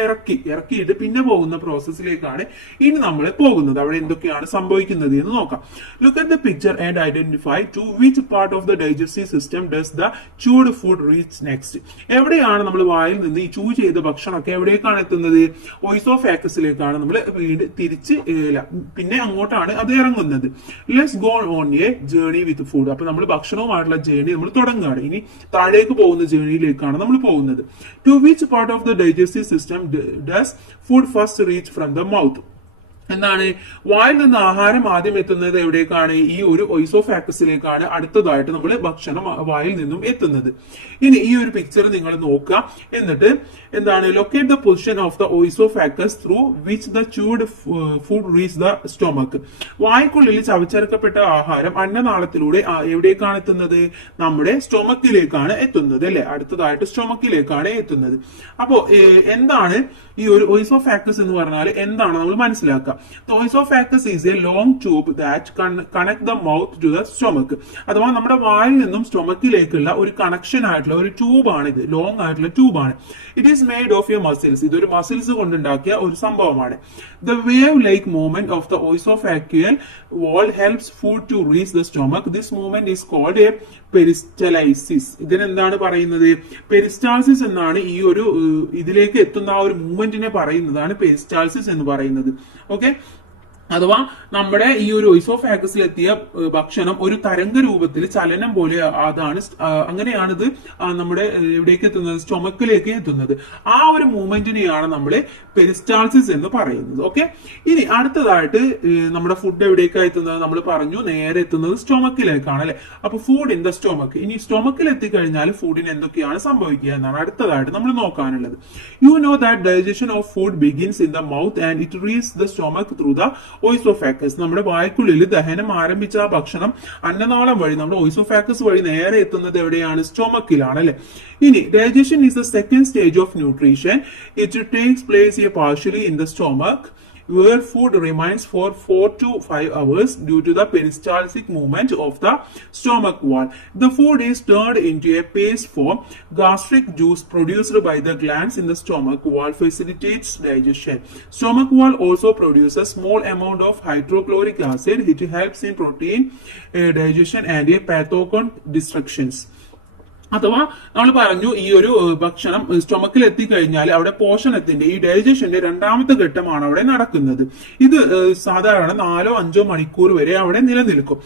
ഇറക്കിയിട്ട് പിന്നെ പോകുന്ന പ്രോസസ്സിലേക്കാണ് ഇനി നമ്മൾ പോകുന്നത്. അവിടെ എന്തൊക്കെയാണ് സംഭവിക്കുന്നത് എന്ന് നോക്കാം. Look at the picture and identify to which part of the digestive system does the chewed food reach next. എവിടെയാണ് നമ്മൾ വായിൽ നിന്ന് ഈ ചൂ ചെയ്ത ഭക്ഷണമൊക്കെ എവിടേക്കാണ് എത്തുന്നത്, ഓയിസോഫാക്കസിലേക്കാണ് നമ്മൾ തിരിച്ച് പിന്നെ അങ്ങോട്ടാണ് അത് ഇറങ്ങുന്നത്. Let's go on A journey with food. അപ്പൊ നമ്മൾ ഭക്ഷണവുമായിട്ടുള്ള ജേർണി നമ്മൾ തുടങ്ങുകയാണ്. ഇനി താഴേക്ക് പോകുന്ന ജേർണിയിലേക്കാണ് നമ്മൾ പോകുന്നത്. To which part of the digestive system does food first reach from the mouth? എന്താണ്, വായിൽ നിന്ന് ആഹാരം ആദ്യം എത്തുന്നത് എവിടേക്കാണ്, ഈ ഒരു ഓയിസോഫാക്കസിലേക്കാണ് അടുത്തതായിട്ട് നമ്മൾ ഭക്ഷണം വായിൽ നിന്നും എത്തുന്നത്. ഇനി ഈ ഒരു പിക്ചർ നിങ്ങൾ നോക്കുക. എന്നിട്ട് എന്താണ്, locate the position of the oesophagus through which the chewed food reach the stomach. വായ്ക്കുള്ളിൽ ചവച്ചരക്കപ്പെട്ട ആഹാരം അന്നനാളത്തിലൂടെ എവിടേക്കാണ് എത്തുന്നത്, നമ്മുടെ സ്റ്റൊമക്കിലേക്കാണ് എത്തുന്നത് അല്ലെ. അടുത്തതായിട്ട് സ്റ്റൊമക്കിലേക്കാണ് എത്തുന്നത്. അപ്പോ എന്താണ് ഈ ഒരു ഓയിസോഫാക്കസ് എന്ന് പറഞ്ഞാൽ എന്താണ് നമ്മൾ മനസ്സിലാക്കുക. The oesophagus is a long tube that connect the mouth to the stomach. അഥവാ നമ്മുടെ വായിൽ നിന്നും സ്റ്റൊമക്കിലേക്കുള്ള ഒരു കണക്ഷൻ ആയിട്ടുള്ള ഒരു ട്യൂബാണ് ഇത്, ലോങ് ആയിട്ടുള്ള ട്യൂബാണ്. It is made of a muscles, ഇതൊരു മസിൽസ് കൊണ്ടുണ്ടാക്കിയ ഒരു സംഭവമാണ്. The wave-like movement of the oesophageal wall helps food to reach the stomach. This movement is called a peristalsis. ഇതിനെന്താണ് പറയുന്നത്? പെരിസ്റ്റാൾസിസ് എന്നാണ് ഈ ഒരു ഇതിലേക്ക് എത്തുന്ന ആ ഒരു മൂവ്മെന്റിനെ പറയുന്നതാണ് പെരിസ്റ്റാൾസിസ് എന്ന് പറയുന്നത്. ഓക്കെ, അഥവാ നമ്മുടെ ഈ ഒരു ഓയിസോഫാഗസിൽ എത്തിയ ഭക്ഷണം ഒരു തരംഗ രൂപത്തിൽ ചലനം പോലെ അതാണ്, അങ്ങനെയാണിത് നമ്മുടെ ഇവിടേക്ക് എത്തുന്നത്, സ്റ്റൊമക്കിലേക്ക് എത്തുന്നത്. ആ ഒരു മൂവ്മെന്റിനെയാണ് നമ്മൾ പെരിസ്റ്റാൾസിസ് എന്ന് പറയുന്നത്. ഓക്കെ, ഇനി അടുത്തതായിട്ട് നമ്മുടെ ഫുഡ് എവിടേക്കാണ് എത്തുന്നത്? നമ്മൾ പറഞ്ഞു നേരെ എത്തുന്നത് സ്റ്റൊമക്കിലേക്കാണ് അല്ലെ. അപ്പൊ ഫുഡ് ഇൻ ദ സ്റ്റൊമക്ക്. ഇനി സ്റ്റൊമക്കിൽ എത്തിക്കഴിഞ്ഞാൽ ഫുഡിന് എന്തൊക്കെയാണ് സംഭവിക്കുക എന്നാണ് അടുത്തതായിട്ട് നമ്മൾ നോക്കാനുള്ളത്. You know that digestion of food begins in the mouth and it reach the stomach through the oesophagus. നമ്മുടെ വായ്ക്കുള്ളിൽ ദഹനം ആരംഭിച്ച ആ ഭക്ഷണം അന്നനാളം വഴി നമ്മുടെ ഓയിസോഫാക്കസ് വഴി നേരെ എത്തുന്നത് എവിടെയാണ്? സ്റ്റൊമക്കിലാണ് അല്ലെ. ഇനി digestion is the second stage of nutrition. It takes place partially in the stomach where food remains for 4 to 5 hours due to the peristaltic movement of the stomach wall. The food is turned into a paste form. Gastric juice produced by the glands in the stomach wall facilitates digestion. Stomach wall also produces small amount of hydrochloric acid which helps in protein digestion and a pathogen destructions. അഥവാ നമ്മൾ പറഞ്ഞു ഈ ഒരു ഭക്ഷണം സ്റ്റൊമക്കിൽ എത്തിക്കഴിഞ്ഞാൽ അവിടെ പോഷണത്തിന്റെ ഈ ഡൈജഷന്റെ രണ്ടാമത്തെ ഘട്ടമാണ് അവിടെ നടക്കുന്നത്. ഇത് സാധാരണ 4-5 മണിക്കൂർ വരെ അവിടെ നിലനിൽക്കും.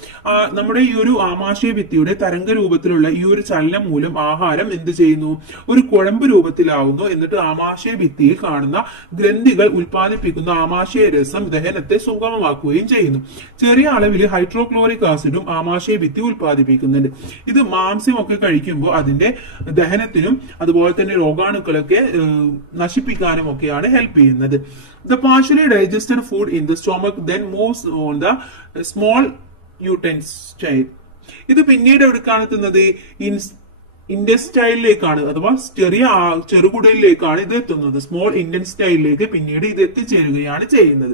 നമ്മുടെ ഈ ഒരു ആമാശയ ഭിത്തിയുടെ തരംഗ രൂപത്തിലുള്ള ഈ ഒരു ചലനം മൂലം ആഹാരം എന്ത് ചെയ്യുന്നു? ഒരു കുഴമ്പ് രൂപത്തിലാവുന്നു. എന്നിട്ട് ആമാശയ ഭിത്തിയിൽ കാണുന്ന ഗ്രന്ഥികൾ ഉൽപ്പാദിപ്പിക്കുന്ന ആമാശയ രസം ദഹനത്തെ സുഗമമാക്കുകയും ചെയ്യുന്നു. ചെറിയ അളവിൽ ഹൈഡ്രോക്ലോറിക് ആസിഡും ആമാശയ ഭിത്തി ഉൽപ്പാദിപ്പിക്കുന്നുണ്ട്. ഇത് മാംസ്യമൊക്കെ കഴിക്കുമ്പോൾ അതിന്റെ ദഹനത്തിനും അതുപോലെ തന്നെ രോഗാണുക്കളൊക്കെ നശിപ്പിക്കാനും ഒക്കെയാണ് ഹെൽപ്പ് ചെയ്യുന്നത്. The partially digested food in the stomach then moves on the small intestine. ഇത് പിന്നീട് എവിടേക്കാണ് എത്തുന്നത്? ഇൻഡസ്റ്റൈനിലേക്കാണ്, അഥവാ ചെറുകുടലിലേക്കാണ് ഇത് എത്തുന്നത്. സ്മോൾ ഇൻഡസ്റ്റൈനിലേക്ക് പിന്നീട് ഇത് എത്തിച്ചേരുകയാണ് ചെയ്യുന്നത്.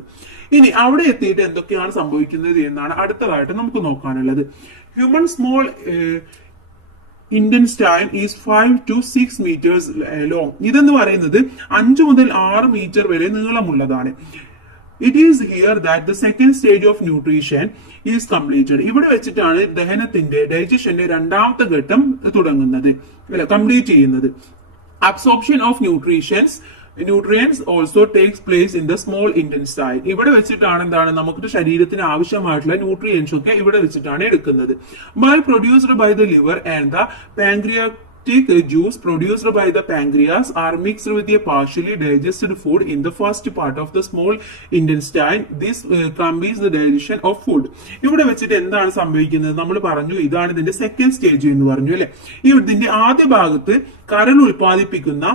ഇനി അവിടെ എത്തിയിട്ട് എന്തൊക്കെയാണ് സംഭവിക്കുന്നത് എന്നാണ് അടുത്തതായിട്ട് നമുക്ക് നോക്കാനുള്ളത്. Human small intestine is 5 to 6 meters long. ഇതെന്ന് പറയുന്നത് 5 മുതൽ 6 മീറ്റർ വരെ നീളമുള്ളതാണ്. It is here that the second stage of nutrition is completed. ഇവിടെ വെച്ചിട്ടാണ് ദഹനത്തിന്റെ ഡൈജഷന്റെ രണ്ടാമത്തെ ഘട്ടം തുടങ്ങുന്നത്, കംപ്ലീറ്റ് ചെയ്യുന്നത്. Absorption of nutrients also takes place in the small intestine. ഇവിടെ വെച്ചിട്ടാണ് എന്താണ് നമുക്ക് ശരീരത്തിന് ആവശ്യമായിട്ടുള്ള ന്യൂട്രിയൻസ് ഒക്കെ ഇവിടെ വെച്ചിട്ടാണ് എടുക്കുന്നത്. By produced by the liver and the pancreatic juice produced by the pancreas are mixed with a partially digested food in the first part of the small intestine. This completes the digestion of food. ഇവിടെ വെച്ചിട്ട് എന്താണ് സംഭവിക്കുന്നത്? നമ്മൾ പറഞ്ഞു ഇതാണ് ഇതിന്റെ സെക്കൻഡ് സ്റ്റേജ് എന്ന് പറഞ്ഞു അല്ലെ. ഇതിന്റെ ആദ്യ ഭാഗത്ത് കരൾ ഉൽപ്പാദിപ്പിക്കുന്ന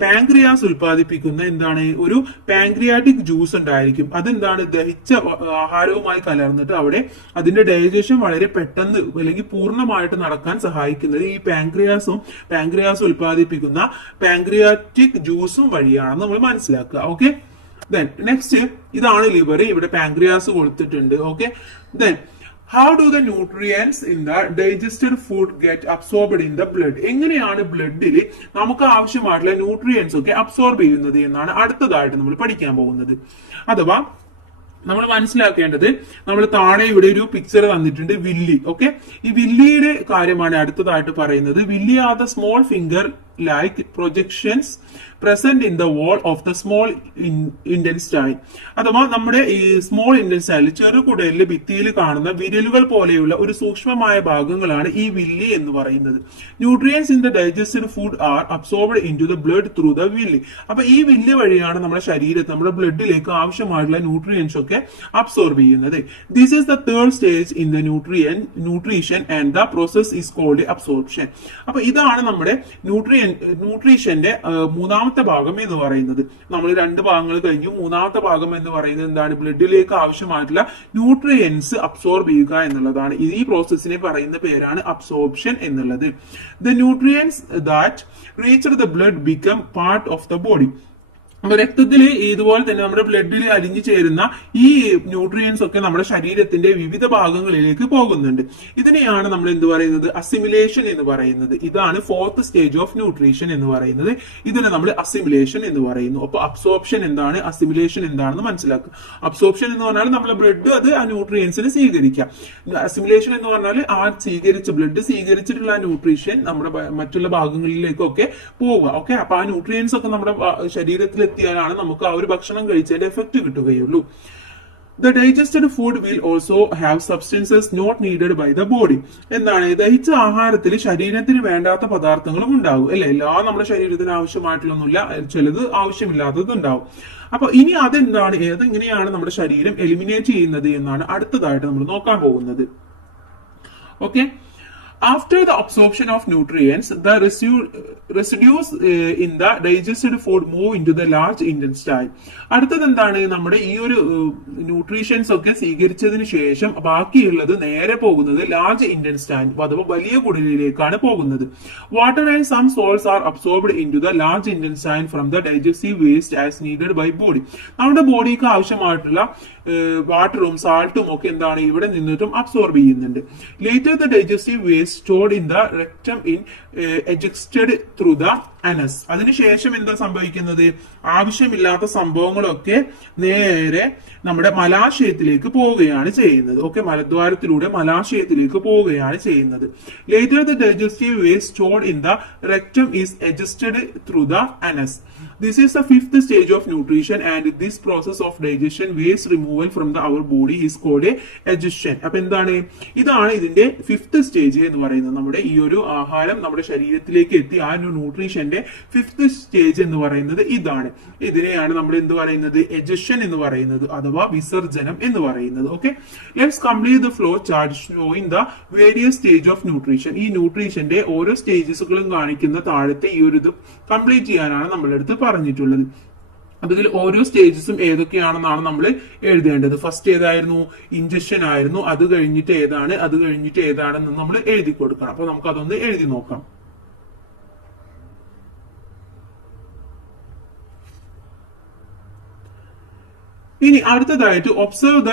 പാങ്ക്രിയാസ് ഉൽപ്പാദിപ്പിക്കുന്ന എന്താണ് ഒരു പാങ്ക്രിയാറ്റിക് ജ്യൂസ് ഉണ്ടായിരിക്കും. അതെന്താണ് ദഹിച്ച ആഹാരവുമായി കലർന്നിട്ട് അവിടെ അതിന്റെ ഡൈജഷൻ വളരെ പെട്ടെന്ന് അല്ലെങ്കിൽ പൂർണ്ണമായിട്ട് നടക്കാൻ സഹായിക്കുന്നത് ഈ പാങ്ക്രിയാസ് ഉൽപ്പാദിപ്പിക്കുന്ന പാങ്ക്രിയാറ്റിക് ജ്യൂസും വഴിയാണെന്ന് നമ്മൾ മനസ്സിലാക്കുക. ഓക്കെ, ദെൻ നെക്സ്റ്റ് ഇതാണ് ലിവർ. ഇവിടെ പാങ്ക്രിയാസ് കൊടുത്തിട്ടുണ്ട്. Okay, then how do the nutrients in the digested food get absorbed in the blood? എങ്ങനെയാണ് ബ്ലഡിൽ നമുക്ക് ആവശ്യമായിട്ടുള്ള ന്യൂട്രിയൻസ് ഒക്കെ അബ്സോർബ് ചെയ്യുന്നത് എന്നാണ് അടുത്തതായിട്ട് നമ്മൾ പഠിക്കാൻ പോകുന്നത്. അഥവാ നമ്മൾ മനസ്സിലാക്കേണ്ടത്, നമ്മൾ താഴെ ഇവിടെ ഒരു പിക്ചർ തന്നിട്ടുണ്ട്, വില്ലി. ഓക്കെ, ഈ വില്ലിയുടെ കാര്യമാണ് അടുത്തതായിട്ട് പറയുന്നത്. Villi are the small finger like projections present in the wall of the small intestine. അഥവാ നമ്മുടെ ഈ സ്മോൾ ഇന്റസ്റ്റൈനിൽ ചെറുകുടലിലെ ഭിത്തിയിൽ കാണുന്ന വിരലുകൾ പോലെയുള്ള ഒരു സൂക്ഷ്മമായ ഭാഗങ്ങളാണ് ഈ വില്ലി എന്ന് പറയുന്നത്. Nutrients in the digested food are absorbed in to the blood through the villi. അപ്പൊ ഈ വില്ലി വഴിയാണ് നമ്മുടെ ശരീരത്തിൽ നമ്മുടെ ബ്ലഡിലേക്ക് ആവശ്യമായിട്ടുള്ള ന്യൂട്രിയൻസ് ഒക്കെ അബ്സോർബ് ചെയ്യുന്നത്. This is the third stage in the nutrition and the process is called absorption. അപ്പൊ ഇതാണ് നമ്മുടെ ന്യൂട്രീഷന്റെ മൂന്നാമത്തെ ഭാഗം എന്ന് പറയുന്നത്. നമ്മൾ 2 ഭാഗങ്ങൾ കഴിഞ്ഞു. മൂന്നാമത്തെ ഭാഗം എന്ന് പറയുന്നത് എന്താണ്? ബ്ലഡിലേക്ക് ആവശ്യമായിട്ടുള്ള ന്യൂട്രിയൻസ് അബ്സോർബ് ചെയ്യുക എന്നുള്ളതാണ്. ഈ പ്രോസസ്സിനെ പറയുന്ന പേരാണ് അബ്സോർപ്ഷൻ എന്നുള്ളത്. The nutrients that reach the blood become part of the body. അപ്പൊ രക്തത്തിൽ ഇതുപോലെ തന്നെ നമ്മുടെ ബ്ലഡിൽ അലിഞ്ഞു ചേരുന്ന ഈ ന്യൂട്രിയൻസ് ഒക്കെ നമ്മുടെ ശരീരത്തിന്റെ വിവിധ ഭാഗങ്ങളിലേക്ക് പോകുന്നുണ്ട്. ഇതിനെയാണ് നമ്മൾ എന്ത് പറയുന്നത്, അസിമിലേഷൻ എന്ന് പറയുന്നത്. ഇതാണ് ഫോർത്ത് സ്റ്റേജ് ഓഫ് ന്യൂട്രീഷൻ എന്ന് പറയുന്നത്. ഇതിനെ നമ്മൾ അസിമിലേഷൻ എന്ന് പറയുന്നു. അപ്പൊ അബ്സോർപ്ഷൻ എന്താണ്, അസിമിലേഷൻ എന്താണെന്ന് മനസ്സിലാക്കുക. അബ്സോർപ്ഷൻ എന്ന് പറഞ്ഞാൽ നമ്മുടെ ബ്ലഡ് അത് ആ ന്യൂട്രിയൻസിന് സ്വീകരിക്കാം. അസിമിലേഷൻ എന്ന് പറഞ്ഞാൽ ആ ബ്ലഡ് സ്വീകരിച്ചിട്ടുള്ള ന്യൂട്രീഷൻ നമ്മുടെ മറ്റുള്ള ഭാഗങ്ങളിലേക്കൊക്കെ പോവുക. ഓക്കെ, അപ്പൊ ആ ന്യൂട്രിയൻസ് ഒക്കെ നമ്മുടെ ശരീരത്തിൽ എത്തിയാലാണ് നമുക്ക് ആ ഒരു ഭക്ഷണം കഴിച്ചതിന്റെ എഫക്ട് കിട്ടുകയുള്ളൂ. The digested food will also have substances not needed by the body. എന്താണ്, ദഹിച്ച ആഹാരത്തിൽ ശരീരത്തിന് വേണ്ടാത്ത പദാർത്ഥങ്ങളും ഉണ്ടാവും അല്ലെ. എല്ലാം നമ്മുടെ ശരീരത്തിന് ആവശ്യമായിട്ടുള്ളൊന്നുമില്ല, ചിലത് ആവശ്യമില്ലാത്തത് ഉണ്ടാവും. അപ്പൊ ഇനി അതെന്താണ്, ഏതെങ്ങനെയാണ് നമ്മുടെ ശരീരം എലിമിനേറ്റ് ചെയ്യുന്നത് എന്നാണ് അടുത്തതായിട്ട് നമ്മൾ നോക്കാൻ പോകുന്നത്. Okay, after the absorption of nutrients, the residues in the digested food move into the large intestine. അടുത്തത് എന്താണ്, നമ്മുടെ ഈ ഒരു ന്യൂട്രീഷൻസ് ഒക്കെ സ്വീകരിച്ചതിന് ശേഷം ബാക്കിയുള്ളത് നേരെ പോകുന്നത് ലാർജ് ഇന്റസ്റ്റൈൻ അഥവാ വലിയ കുടലിലേക്കാണ് പോകുന്നത്. Water and some salts are absorbed in to the large intestine from the digestive waste as needed by body. നമ്മുടെ ബോഡിക്ക് ആവശ്യമായിട്ടുള്ള വാട്ടറും സാൾട്ടും ഒക്കെ എന്താണ് ഇവിടെ നിന്നിട്ടും അബ്സോർബ് ചെയ്യുന്നുണ്ട്. Later the digestive waste stored in the rectum in ejected through the anus. അതിനുശേഷം എന്താ സംഭവിക്കുന്നത്, ആവശ്യമില്ലാത്ത സംഭവങ്ങളൊക്കെ നേരെ നമ്മുടെ മലാശയത്തിലേക്ക് പോവുകയാണ് ചെയ്യുന്നത്. ഓക്കെ, മലദ്വാരത്തിലൂടെ മലാശയത്തിലേക്ക് പോവുകയാണ് ചെയ്യുന്നത്. Later the digestive waste stored in the rectum is ejected through the anus. This is the fifth stage of nutrition and this process of digestion, waste removal from our body is called a egestion. അപ്പൊ എന്താണ്, ഇതാണ് ഇതിന്റെ ഫിഫ്ത് സ്റ്റേജ് എന്ന് പറയുന്നത്. നമ്മുടെ ഈ ഒരു ആഹാരം നമ്മുടെ ശരീരത്തിലേക്ക് എത്തി ആ ന്യൂട്രീഷന്റെ ഫിഫ്ത് സ്റ്റേജ് എന്ന് പറയുന്നത് ഇതാണ്. ഇതിനെയാണ് നമ്മൾ എന്ത് പറയുന്നത്, എജഷൻ എന്ന് പറയുന്നത് അഥവാ വിസർജനം എന്ന് പറയുന്നത്. Okay, let's complete the flow chart showing the various stage of nutrition. ഈ ന്യൂട്രീഷന്റെ ഓരോ സ്റ്റേജസുകളും കാണിക്കുന്ന താഴത്തെ ഈ ഒരു ഇത് കംപ്ലീറ്റ് ചെയ്യാനാണ് നമ്മുടെ അടുത്ത് പറഞ്ഞിട്ടുള്ളത്. അപ്പൊ ഇതിൽ ഓരോ സ്റ്റേജസും ഏതൊക്കെയാണെന്നാണ് നമ്മൾ എഴുതേണ്ടത്. ഫസ്റ്റ് ഏതായിരുന്നു, ഇഞ്ചക്ഷൻ ആയിരുന്നു. അത് കഴിഞ്ഞിട്ട് ഏതാണെന്ന് നമ്മൾ എഴുതി കൊടുക്കണം. അപ്പൊ നമുക്ക് അതൊന്ന് എഴുതി നോക്കാം. ഇനി അടുത്തതായിട്ട് observe the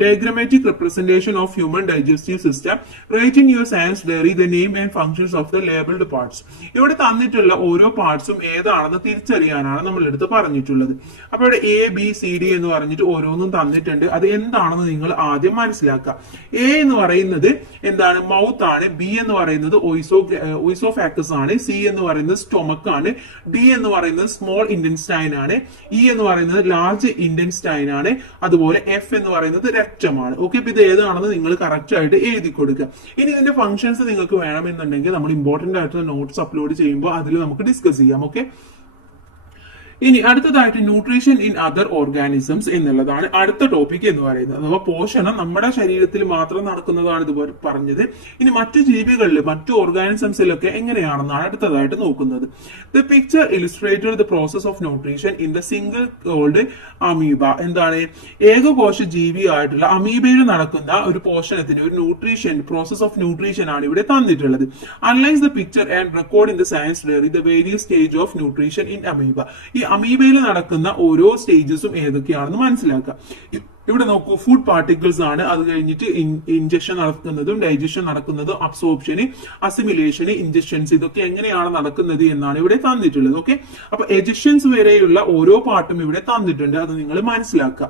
diagrammatic representation of human digestive system. Write in your science diary the name and functions of the labeled parts. ഇവിടെ തന്നിട്ടുള്ള ഓരോ പാർട്സും ഏതാണെന്ന് തിരിച്ചറിയാനാണ് നമ്മൾ എടുത്ത് പറഞ്ഞിട്ടുള്ളത്. അപ്പൊ ഇവിടെ ABCD എന്ന് പറഞ്ഞിട്ട് ഓരോന്നും തന്നിട്ടുണ്ട്. അത് എന്താണെന്ന് നിങ്ങൾ ആദ്യം മനസ്സിലാക്കുക. A എന്ന് പറയുന്നത് എന്താണ്, മൗത്ത് ആണ്. B എന്ന് പറയുന്നത് ഓയിസോഫാക്കസ് ആണ്. C എന്ന് പറയുന്നത് സ്റ്റൊമക്ക് ആണ്. D എന്ന് പറയുന്നത് സ്മോൾ ഇന്റസ്റ്റൈൻ ആണ്. E എന്ന് പറയുന്നത് ലാർജ് ഇന്റസ്റ്റൈൻ ആണ്. അതുപോലെ F എന്ന് പറയുന്നത് രക്തമാണ്. ഓക്കെ, ഇപ്പൊ ഇത് ഏതാണെന്ന് നിങ്ങൾ കറക്റ്റ് ആയിട്ട് എഴുതി കൊടുക്കുക. ഇനി ഇതിന്റെ ഫംഗ്ഷൻസ് നിങ്ങൾക്ക് വേണമെന്നുണ്ടെങ്കിൽ നമ്മൾ ഇമ്പോർട്ടന്റ് ആയിട്ടുള്ള നോട്ട്സ് അപ്ലോഡ് ചെയ്യുമ്പോൾ അതിൽ നമുക്ക് ഡിസ്കസ് ചെയ്യാം. ഓക്കെ, ഇനി അടുത്തതായിട്ട് ന്യൂട്രീഷൻ ഇൻ അതർ ഓർഗാനിസംസ് എന്നുള്ളതാണ് അടുത്ത ടോപ്പിക് എന്ന് പറയുന്നത്. അഥവാ പോഷണം നമ്മുടെ ശരീരത്തിൽ മാത്രം നടക്കുന്നതാണ് ഇത് പറഞ്ഞത്. ഇനി മറ്റു ജീവികളിൽ, മറ്റു ഓർഗാനിസംസിലൊക്കെ എങ്ങനെയാണെന്നാണ് അടുത്തതായിട്ട് നോക്കുന്നത്. The picture illustrated the process of nutrition in the single celled amoeba. എന്താണ്, ഏകകോശ ജീവി ആയിട്ടുള്ള അമീബയിൽ നടക്കുന്ന ഒരു പോഷണത്തിന്, ഒരു ന്യൂട്രീഷൻ പ്രോസസ് ഓഫ് ന്യൂട്രീഷൻ ആണ് ഇവിടെ തന്നിട്ടുള്ളത്. Analyse the picture and record in the science diary the various stage of nutrition in amoeba. ഈ അമീബയിൽ നടക്കുന്ന ഓരോ സ്റ്റേജസും ഏതൊക്കെയാണെന്ന് മനസ്സിലാക്കുക. ഇവിടെ നോക്കൂ, ഫുഡ് പാർട്ടിക്കിൾസ് ആണ്. അത് കഴിഞ്ഞിട്ട് ഇൻജക്ഷൻ നടക്കുന്നതും ഡൈജഷൻ നടക്കുന്നതും അബ്സോർപ്ഷന്, അസിമിലേഷന്, ഇൻജക്ഷൻസ്, ഇതൊക്കെ എങ്ങനെയാണ് നടക്കുന്നത് എന്നാണ് ഇവിടെ തന്നിട്ടുള്ളത്. ഓക്കെ, അപ്പൊ എജക്ഷൻസ് വരെയുള്ള ഓരോ പാർട്ടും ഇവിടെ തന്നിട്ടുണ്ട്. അത് നിങ്ങൾ മനസ്സിലാക്കുക.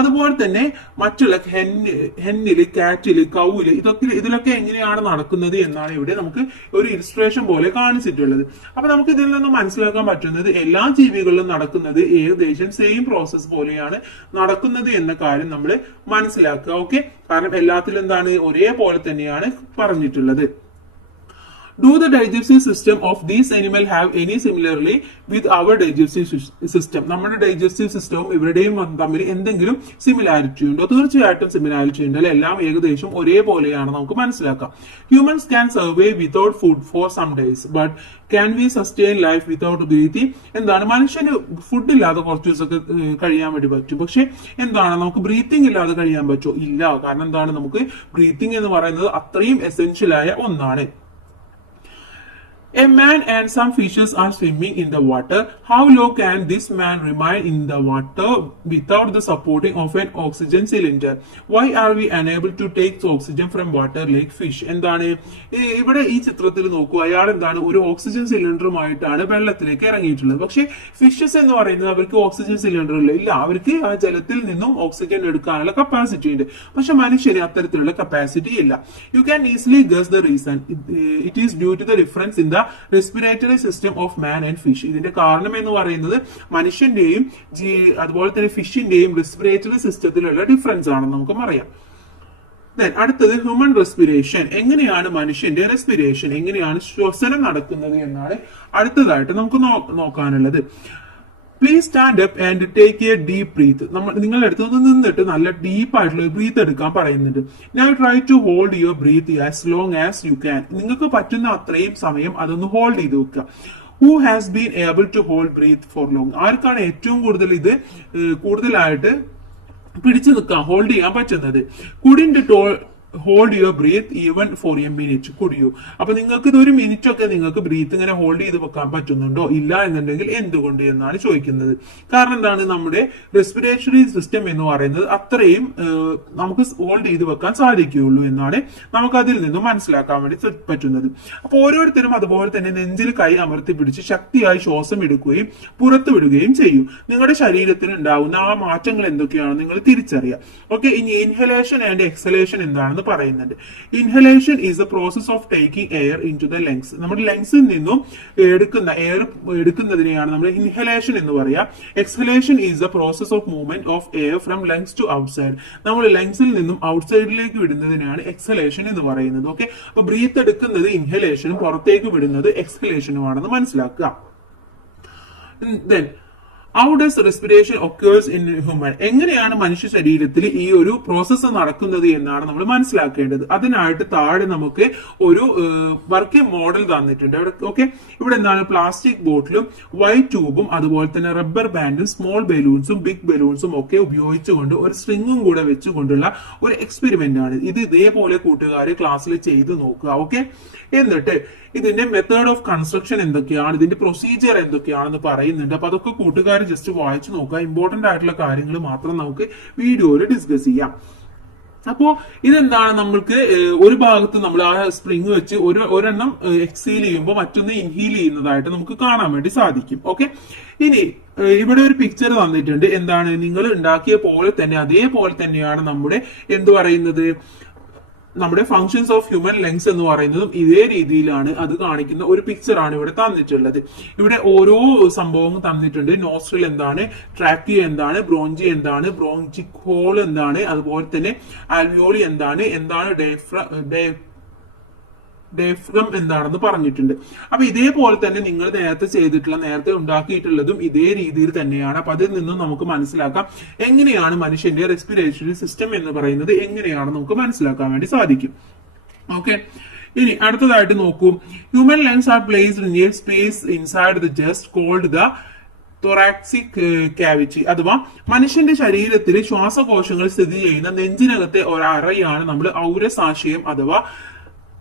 അതുപോലെ തന്നെ മറ്റുള്ള ഹെന്നില്, കാറ്റില്, കൗവില്, ഇതിലൊക്കെ എങ്ങനെയാണ് നടക്കുന്നത് എന്നാണ് ഇവിടെ നമുക്ക് ഒരു ഇലിസ്ട്രേഷൻ പോലെ കാണിച്ചിട്ടുള്ളത്. അപ്പൊ നമുക്ക് ഇതിൽ നിന്ന് മനസ്സിലാക്കാൻ പറ്റുന്നത് എല്ലാ ജീവികളിലും നടക്കുന്നത് ഏകദേശം സെയിം പ്രോസസ് പോലെയാണ് നടക്കുന്നത് എന്ന കാര്യം നമ്മൾ മനസ്സിലാക്കുക. ഓക്കെ, കാരണം എല്ലാത്തിലും എന്താണ്, ഒരേപോലെ തന്നെയാണ് പറഞ്ഞിട്ടുള്ളത്. Do the digestive system of these animal have any similarly with our digestive system? നമ്മുടെ ഡൈജസ്റ്റീവ് സിസ്റ്റവും ഇവരുടെയും തമ്മിൽ എന്തെങ്കിലും സിമിലാരിറ്റി ഉണ്ടോ? തീർച്ചയായിട്ടും സിമിലാരിറ്റി ഉണ്ട്. എല്ലാം ഏകദേശം ഒരേപോലെയാണ് നമുക്ക് മനസ്സിലാക്കാം. Humans can survive without food for some days but can we sustain life without breathing? എന്താണ്, മനുഷ്യന് ഫുഡ് ഇല്ലാതെ കുറച്ച് ദിവസമൊക്കെ കഴിയാൻ വേണ്ടി പറ്റും. പക്ഷെ എന്താണ്, നമുക്ക് ബ്രീത്തിങ് ഇല്ലാതെ കഴിയാൻ പറ്റുമോ? ഇല്ല. കാരണം എന്താണ്, നമുക്ക് ബ്രീത്തിങ് എന്ന് പറയുന്നത് അത്രയും എസെൻഷ്യൽ ആയ ഒന്നാണ്. A man and some fishes are swimming in the water. How long can this man remain in the water without the supporting of an oxygen cylinder? Why are we unable to take oxygen from water like fish? എന്താണ് ഇവിടെ ഈ ചിത്രത്തിൽ നോക്കൂ, അയാൾ എന്താണ് ഒരു ഓക്സിജൻ സിലിണ്ടറുമായിട്ടാണ് വെള്ളത്തിലേക്ക് ഇറങ്ങിയിട്ടുള്ളത്. പക്ഷേ ഫിഷസ് എന്ന് പറയുന്നത് അവർക്ക് ഓക്സിജൻ സിലിണ്ടർ ഇല്ല, അവർക്ക് ആ ജലത്തിൽ നിന്നും ഓക്സിജൻ എടുക്കാനുള്ള കപ്പാസിറ്റി ഉണ്ട്. പക്ഷെ മനുഷ്യന് അത്തരത്തിലുള്ള കപ്പാസിറ്റി ഇല്ല. You can easily guess the reason. It is due to the difference in the respiratory system of man and fish. ഇതിന്റെ കാരണം എന്ന് പറയുന്നത് മനുഷ്യന്റെയും അതുപോലെ തന്നെ ഫിഷിന്റെയും റെസ്പിറേറ്ററി സിസ്റ്റത്തിലുള്ള ഡിഫറൻസ് ആണെന്ന് നമുക്ക് പറയാം. അടുത്തത് ഹ്യൂമൻ റെസ്പിറേഷൻ. എങ്ങനെയാണ് മനുഷ്യന്റെ റെസ്പിറേഷൻ, എങ്ങനെയാണ് ശ്വസനം നടക്കുന്നത് എന്നാണ് അടുത്തതായിട്ട് നമുക്ക് നോക്കാനുള്ളത്. Please stand up and take a deep breath. നിങ്ങളുടെ അടുത്ത് നിന്ന് നിന്നിട്ട് നല്ല ഡീപ്പ് ആയിട്ടുള്ള ബ്രീത്ത് എടുക്കാൻ പറയുന്നുണ്ട്. Now try to hold your breath as long as you can. നിങ്ങൾക്ക് പറ്റുന്ന അത്രയും സമയം അതൊന്ന് ഹോൾഡ് ചെയ്ത് വെക്കുക. Who has been able to hold breath for long? ആർക്കാണ് ഏറ്റവും കൂടുതലായിട്ട് പിടിച്ചു നിൽക്കാൻ, ഹോൾഡ് ചെയ്യാൻ പറ്റുന്നത്? Couldn't hold your breath even for a minute could you? അപ്പൊ നിങ്ങൾക്ക് ഇത് ഒരു മിനിറ്റ് ഒക്കെ നിങ്ങൾക്ക് ബ്രീത്ത് ഇങ്ങനെ ഹോൾഡ് ചെയ്ത് വെക്കാൻ പറ്റുന്നുണ്ടോ? ഇല്ല എന്നുണ്ടെങ്കിൽ എന്തുകൊണ്ട് എന്നാണ് ചോദിക്കുന്നത്. കാരണം എന്താണ്, നമ്മുടെ റെസ്പിറേറ്ററി സിസ്റ്റം എന്ന് പറയുന്നത് അത്രയും നമുക്ക് ഹോൾഡ് ചെയ്ത് വെക്കാൻ സാധിക്കുകയുള്ളൂ എന്നാണ് നമുക്ക് അതിൽ നിന്നും മനസ്സിലാക്കാൻ വേണ്ടി പറ്റുന്നത്. അപ്പൊ ഓരോരുത്തരും അതുപോലെ തന്നെ നെഞ്ചിൽ കൈ അമർത്തി പിടിച്ച് ശക്തിയായി ശ്വാസം എടുക്കുകയും പുറത്തു വിടുകയും ചെയ്യും. നിങ്ങളുടെ ശരീരത്തിൽ ഉണ്ടാവുന്ന ആ മാറ്റങ്ങൾ എന്തൊക്കെയാണ് നിങ്ങൾ തിരിച്ചറിയാം. ഓക്കെ, ഇനി ഇൻഹലേഷൻ ആൻഡ് എക്സലേഷൻ എന്താണെന്ന് പറയുന്നുണ്ട്. Inhalation is a process of taking air in to the lungs. നമ്മുടെ ലങ്സിൽ നിന്നും എയർ എടുക്കുന്നതിനെയാണ് നമ്മൾ ഇൻഹലേഷൻ എന്ന് പറയാം. Exhalation is a process of movement of air from lungs to outside. നമ്മൾ ലങ്സിൽ നിന്നും ഔട്ട്സൈഡിലേക്ക് വിടുന്നതിനാണ് എക്സലേഷൻ എന്ന് പറയുന്നത്. ഓക്കെ, അപ്പൊ ബ്രീത്ത് എടുക്കുന്നത് ഇൻഹലേഷനും പുറത്തേക്ക് വിടുന്നത് എക്സലേഷനുമാണെന്ന് മനസ്സിലാക്കുക. How does respiration occurs in human? എങ്ങനെയാണ് മനുഷ്യ ശരീരത്തിൽ ഈ ഒരു പ്രോസസ്സ് നടക്കുന്നത് എന്നാണ് നമ്മൾ മനസ്സിലാക്കേണ്ടത്. അതിനായിട്ട് താഴെ നമുക്ക് ഒരു വർക്കിംഗ് മോഡൽ തന്നിട്ടുണ്ട്. ഓക്കെ, ഇവിടെ എന്താണ്, പ്ലാസ്റ്റിക് ബോട്ടിലും വൈറ്റ് ട്യൂബും അതുപോലെ തന്നെ റബ്ബർ ബാൻഡും സ്മോൾ ബലൂൺസും ബിഗ് ബലൂൺസും ഒക്കെ ഉപയോഗിച്ചുകൊണ്ട് ഒരു സ്ട്രിങ്ങും കൂടെ വെച്ചുകൊണ്ടുള്ള ഒരു എക്സ്പെരിമെന്റ് ആണ് ഇത്. ഇതേപോലെ കൂട്ടുകാരെ ക്ലാസ്സിൽ ചെയ്ത് നോക്കുക. ഓക്കെ, എന്നിട്ട് ഇതിന്റെ മെത്തേഡ് ഓഫ് കൺസ്ട്രക്ഷൻ എന്തൊക്കെയാണ്, ഇതിന്റെ പ്രൊസീജിയർ എന്തൊക്കെയാണെന്ന് പറയുന്നുണ്ട്. അപ്പൊ അതൊക്കെ കൂട്ടുകാർ ജസ്റ്റ് വായിച്ചു നോക്കുക. ഇമ്പോർട്ടന്റ് ആയിട്ടുള്ള കാര്യങ്ങൾ മാത്രം നമുക്ക് വീഡിയോയിൽ ഡിസ്കസ് ചെയ്യാം. അപ്പോ ഇതെന്താണ്, നമ്മൾക്ക് ഒരു ഭാഗത്ത് നമ്മൾ ആ സ്പ്രിങ് വെച്ച് ഒരെണ്ണം എക്സീൽ ചെയ്യുമ്പോൾ മറ്റൊന്ന് ഇൻഹീൽ ചെയ്യുന്നതായിട്ട് നമുക്ക് കാണാൻ വേണ്ടി സാധിക്കും. ഓക്കെ, ഇനി ഇവിടെ ഒരു പിക്ചർ തന്നിട്ടുണ്ട്. എന്താണ്, നിങ്ങൾ ഉണ്ടാക്കിയ പോലെ തന്നെ അതേപോലെ തന്നെയാണ് നമ്മുടെ എന്ത് പറയുന്നത്, നമ്മുടെ ഫങ്ഷൻസ് ഓഫ് ഹ്യൂമൻ ലങ്സ് എന്ന് പറയുന്നതും ഇതേ രീതിയിലാണ് അത് കാണിക്കുന്ന ഒരു പിക്ചറാണ് ഇവിടെ തന്നിട്ടുള്ളത്. ഇവിടെ ഓരോ സംഭവവും തന്നിട്ടുണ്ട്. നോസ്ട്രിൽ എന്താണ്, ട്രാക്കിയ എന്താണ്, ബ്രോഞ്ചി എന്താണ്, ബ്രോഞ്ചിക് ഹോൾ എന്താണ്, അതുപോലെ തന്നെ ആൽവിയോളി എന്താണ് ഡയഫ്രം എന്താണെന്ന് പറഞ്ഞിട്ടുണ്ട്. അപ്പൊ ഇതേപോലെ തന്നെ നിങ്ങൾ നേരത്തെ ഉണ്ടാക്കിയിട്ടുള്ളതും ഇതേ രീതിയിൽ തന്നെയാണ്. അപ്പൊ അതിൽ നിന്നും നമുക്ക് മനസ്സിലാക്കാം എങ്ങനെയാണ് മനുഷ്യന്റെ റെസ്പിറേറ്ററി സിസ്റ്റം എന്ന് പറയുന്നത് എങ്ങനെയാണ് നമുക്ക് മനസ്സിലാക്കാൻ വേണ്ടി സാധിക്കും. ഓക്കെ, ഇനി അടുത്തതായിട്ട് നോക്കൂ. Human lungs are placed in a space inside the chest called the thoracic cavity. അഥവാ മനുഷ്യന്റെ ശരീരത്തിൽ ശ്വാസകോശങ്ങൾ സ്ഥിതി ചെയ്യുന്ന നെഞ്ചിനകത്തെ ഒരു അറയാണ് നമ്മൾ ഔരസാശയം അഥവാ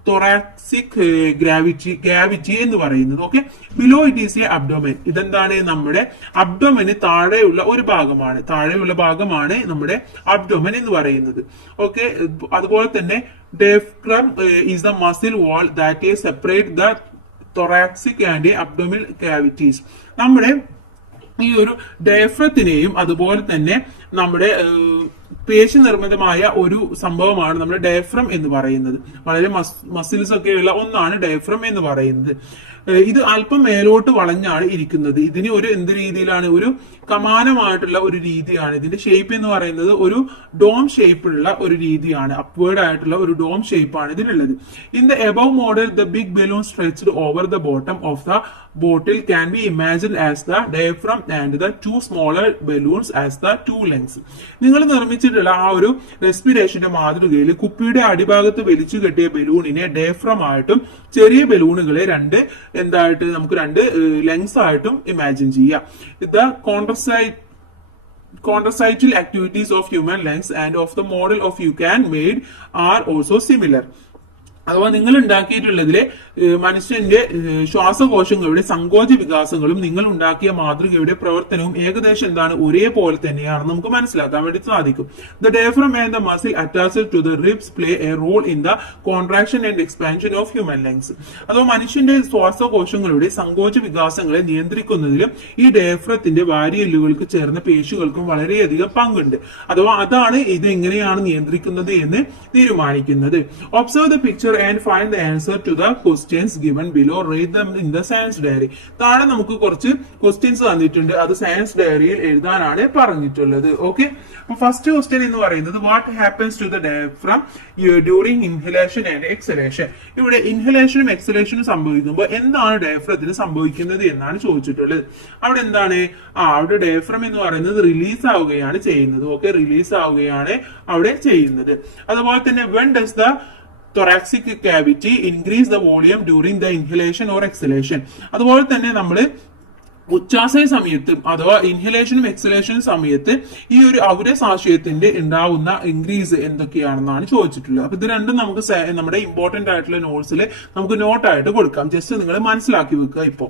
തൊറാക്സിക് ഗ്രാവിറ്റി എന്ന് പറയുന്നത്. Okay, below it is A abdomen. ഇതെന്താണ്, നമ്മുടെ അബ്ഡോമന് താഴെയുള്ള ഭാഗമാണ് നമ്മുടെ അബ്ഡോമൻ എന്ന് പറയുന്നത്. ഓക്കെ, അതുപോലെ തന്നെ diaphragm is the muscle wall that separate the thoracic and abdominal cavities. നമ്മുടെ ഈ ഒരു ഡയഫ്രത്തിനെയും അതുപോലെ തന്നെ നമ്മുടെ പേശി നിർമ്മിതമായ ഒരു സംഭവമാണ് നമ്മുടെ ഡയഫ്രം എന്ന് പറയുന്നത്. വളരെ മസിൽസ് ഒക്കെയുള്ള ഒന്നാണ് ഡയഫ്രം എന്ന് പറയുന്നത്. ഇത് അല്പം മേലോട്ട് വളഞ്ഞാണ് ഇരിക്കുന്നത്. ഇതിന് ഒരു എന്ത് രീതിയിലാണ്, ഒരു കമാനമായിട്ടുള്ള ഒരു രീതിയാണ്. ഇതിന്റെ ഷേപ്പ് എന്ന് പറയുന്നത് ഒരു ഡോം ഷേപ്പുള്ള ഒരു രീതിയാണ്, അപ്വേർഡ് ആയിട്ടുള്ള ഒരു ഡോം ഷേപ്പാണ് ഇതിനുള്ളത്. In the above model the big balloon stretched over the bottom of the bottle can be imagine as the diaphragm and the two smaller balloons as the two lungs. നിങ്ങൾ നിർമ്മിച്ചിട്ടുള്ള ആ ഒരു റെസ്പിറേഷന്റെ മാതൃകയിൽ കുപ്പിയുടെ അടിഭാഗത്ത് വലിച്ചു കെട്ടിയ ബലൂണിനെ ഡയഫ്രം ആയിട്ടും ചെറിയ ബലൂണുകളെ നമുക്ക് രണ്ട് ലെങ്സ് ആയിട്ടും ഇമാജിൻ ചെയ്യാം. The contractile activities of human lungs and of the model of Eucan made are also similar. അഥവാ നിങ്ങൾ ഉണ്ടാക്കിയിട്ടുള്ളതിലെ മനുഷ്യന്റെ ശ്വാസകോശങ്ങളുടെ സങ്കോച വികാസങ്ങളും നിങ്ങൾ ഉണ്ടാക്കിയ മാതൃകയുടെ പ്രവർത്തനവും ഏകദേശം എന്താണ് ഒരേപോലെ തന്നെയാണ് നമുക്ക് മനസ്സിലാക്കാൻ വേണ്ടി സാധിക്കും. The diaphragm and the muscle attached to the ribs play a role in the contraction and expansion of human lungs. അഥവാ മനുഷ്യന്റെ ശ്വാസകോശങ്ങളുടെ സങ്കോച വികാസങ്ങളെ നിയന്ത്രിക്കുന്നതിലും ഈ ഡയഫ്രത്തിന്റെ വാരിയെല്ലുകൾക്ക് ചേർന്ന പേശികൾക്കും വളരെയധികം പങ്കുണ്ട്. അഥവാ അതാണ് ഇത് എങ്ങനെയാണ് നിയന്ത്രിക്കുന്നത് എന്ന് തീരുമാനിക്കുന്നത്. Observe the picture and find the answer to the questions given below. Read them in the science diary. താഴെ നമുക്ക് കുറച്ച് ക്വസ്റ്റ്യൻസ് തന്നിട്ടുണ്ട്, അത് സയൻസ് ഡയറിയിൽ എഴുതാനാണ് പറഞ്ഞിട്ടുള്ളത്. ഓക്കെ, ഫസ്റ്റ് ക്വസ്റ്റ്യൻ എന്ന് പറയുന്നത് what happens to the diaphragm during inhalation and exhalation. ഇവിടെ ഇൻഹലേഷനും എക്സലേഷനും സംഭവിക്കുമ്പോൾ എന്താണ് ഡയഫ്രത്തിന് സംഭവിക്കുന്നത് എന്നാണ് ചോദിച്ചിട്ടുള്ളത്. അവിടെ എന്താണ് അവിടെ ഡയഫ്രം എന്ന് പറയുന്നത് റിലീസ് ആവുകയാണ് ചെയ്യുന്നത്. ഓക്കെ, റിലീസ് ആവുകയാണ് അവിടെ ചെയ്യുന്നത്. അതുപോലെ തന്നെ when does the thoracic cavity increase the volume during the inhalation or exhalation. അതുപോലെ തന്നെ നമ്മൾ ഉച്ചാസയ സമയത്തും അഥവാ ഇൻഹലേഷനും എക്സലേഷനും സമയത്ത് ഈ ഒരു ഔരസാശയത്തിന്റെ ഉണ്ടാവുന്ന ഇൻക്രീസ് എന്തൊക്കെയാണെന്നാണ് ചോദിച്ചിട്ടുള്ളത്. അപ്പൊ ഇത് രണ്ടും നമുക്ക് നമ്മുടെ ഇമ്പോർട്ടന്റ് ആയിട്ടുള്ള നോട്ട്സിൽ നമുക്ക് നോട്ടായിട്ട് കൊടുക്കാം. ജസ്റ്റ് നിങ്ങൾ മനസ്സിലാക്കി വെക്കുക. ഇപ്പോ